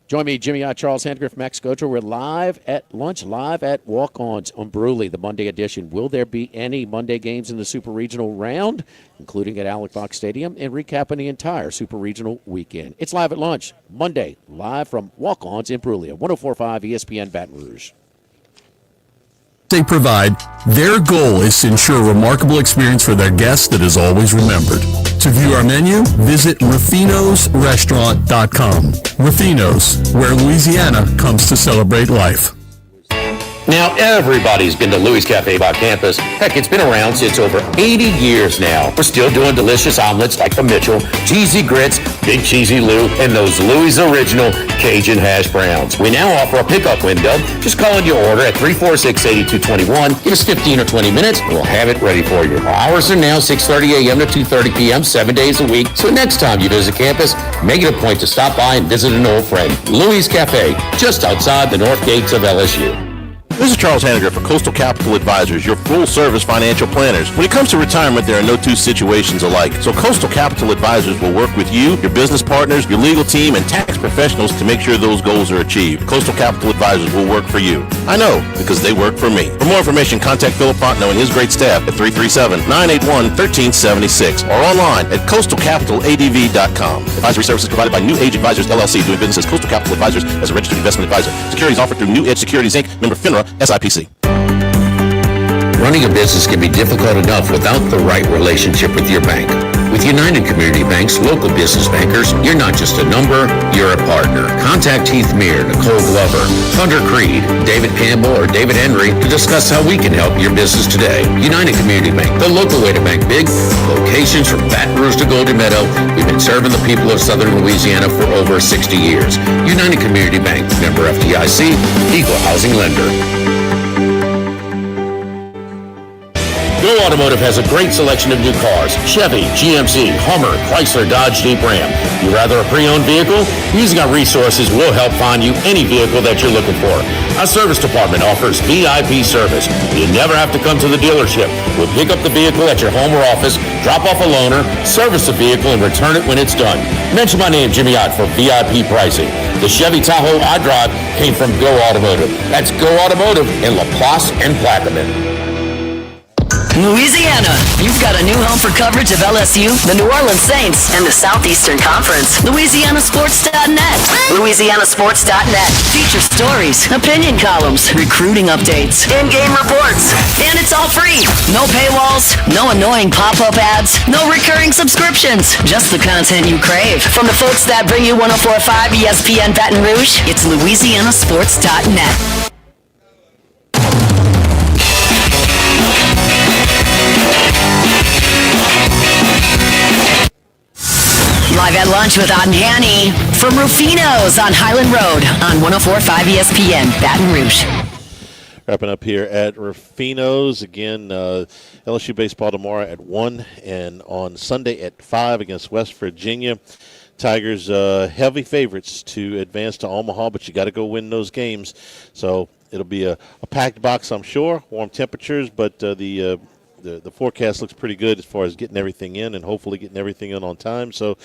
Join me, Jimmy Ott, Charles Sandegriff, Max Gotro. We're live at lunch, live at Walk-Ons on Brewley, the Monday edition. Will there be any Monday games in the Super Regional Round, including at Alex Box Stadium, and recapping the entire Super Regional weekend? It's live at lunch, Monday, live from Walk-Ons in Brewley at 104.5 ESPN Baton Rouge. They provide, their goal is to ensure a remarkable experience for their guests that is always remembered. To view our menu, visit Ruffino'sRestaurant.com. Ruffino's, where Louisiana comes to celebrate life. Now, everybody's been to Louis Cafe by campus. Heck, it's been around since over 80 years now. We're still doing delicious omelets like the Mitchell, cheesy grits, big cheesy Lou, and those Louis original Cajun hash browns. We now offer a pickup window. Just call in your order at 346-8221. Give us 15 or 20 minutes, and we'll have it ready for you. Our hours are now 6:30 a.m. to 2:30 p.m., 7 days a week. So next time you visit campus, make it a point to stop by and visit an old friend. Louis Cafe, just outside the north gates of LSU. This is Charles Hanniger for Coastal Capital Advisors, your full-service financial planners. When it comes to retirement, there are no two situations alike. So Coastal Capital Advisors will work with you, your business partners, your legal team, and tax professionals to make sure those goals are achieved. Coastal Capital Advisors will work for you. I know, because they work for me. For more information, contact Philip Fontenot and his great staff at 337-981-1376 or online at coastalcapitaladv.com. Advisory services provided by New Age Advisors, LLC, doing business as Coastal Capital Advisors as a registered investment advisor. Securities offered through New Edge Securities, Inc., member FINRA, SIPC. Running a business can be difficult enough without the right relationship with your bank. With United Community Bank's local business bankers, you're not just a number, you're a partner. Contact Heath Meir, Nicole Glover, Thunder Creed, David Campbell, or David Henry to discuss how we can help your business today. United Community Bank, the local way to bank big. Locations from Baton Rouge to Golden Meadow. We've been serving the people of Southern Louisiana for over 60 years. United Community Bank, member FDIC, equal housing lender. Go Automotive has a great selection of new cars. Chevy, GMC, Hummer, Chrysler, Dodge, Jeep, Ram. You rather a pre-owned vehicle? Using our resources, we'll help find you any vehicle that you're looking for. Our service department offers VIP service. You never have to come to the dealership. We'll pick up the vehicle at your home or office, drop off a loaner, service the vehicle, and return it when it's done. Mention my name, Jimmy Ott, for VIP pricing. The Chevy Tahoe I drive came from Go Automotive. That's Go Automotive in LaPlace and Plaquemine. Louisiana, you've got a new home for coverage of LSU, the New Orleans Saints, and the Southeastern Conference. LouisianaSports.net. LouisianaSports.net. Feature stories, opinion columns, recruiting updates, in-game reports. And it's all free. No paywalls, no annoying pop-up ads, no recurring subscriptions. Just the content you crave. From the folks that bring you 104.5 ESPN Baton Rouge, it's LouisianaSports.net. Live at lunch with Ott and Hanny from Ruffino's on Highland Road on 104.5 ESPN, Baton Rouge. Wrapping up here at Ruffino's. Again, LSU baseball tomorrow at 1 and on Sunday at 5 against West Virginia. Tigers heavy favorites to advance to Omaha, but you got to go win those games. So it'll be a packed box, I'm sure, warm temperatures, but the forecast looks pretty good as far as getting everything in and hopefully getting everything in on time. So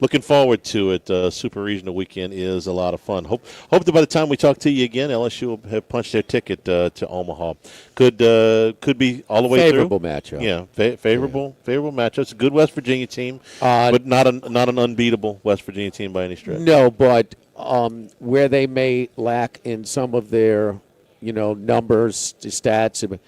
looking forward to it. Super Regional Weekend is a lot of fun. Hope that by the time we talk to you again, LSU will have punched their ticket to Omaha. Could be all the way favorable through. Matchup. Yeah, favorable matchup. It's a good West Virginia team, but not an unbeatable West Virginia team by any stretch. No, but where they may lack in some of their, numbers, stats.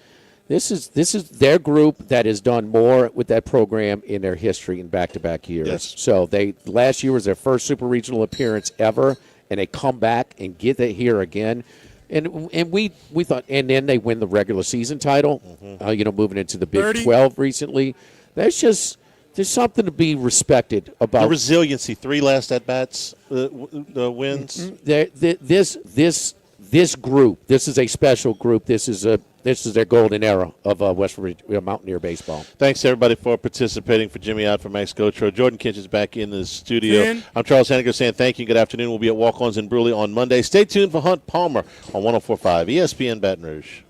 This is their group that has done more with that program in their history in back-to-back years. Yes. So last year was their first super regional appearance ever, and they come back and get it here again. And we thought, and then they win the regular season title. Moving into the Big 30. 12 recently. There's something to be respected about the resiliency. 3 last at bats, the wins. This group. This is a special group. This is their golden era of West Virginia Mountaineer baseball. Thanks, everybody, for participating. For Jimmy Ott, for Max Gotro, Jordan Kinch is back in the studio. Ben. I'm Charles Hanniger saying thank you. Good afternoon. We'll be at Walk-Ons in Bruley on Monday. Stay tuned for Hunt Palmer on 104.5 ESPN Baton Rouge.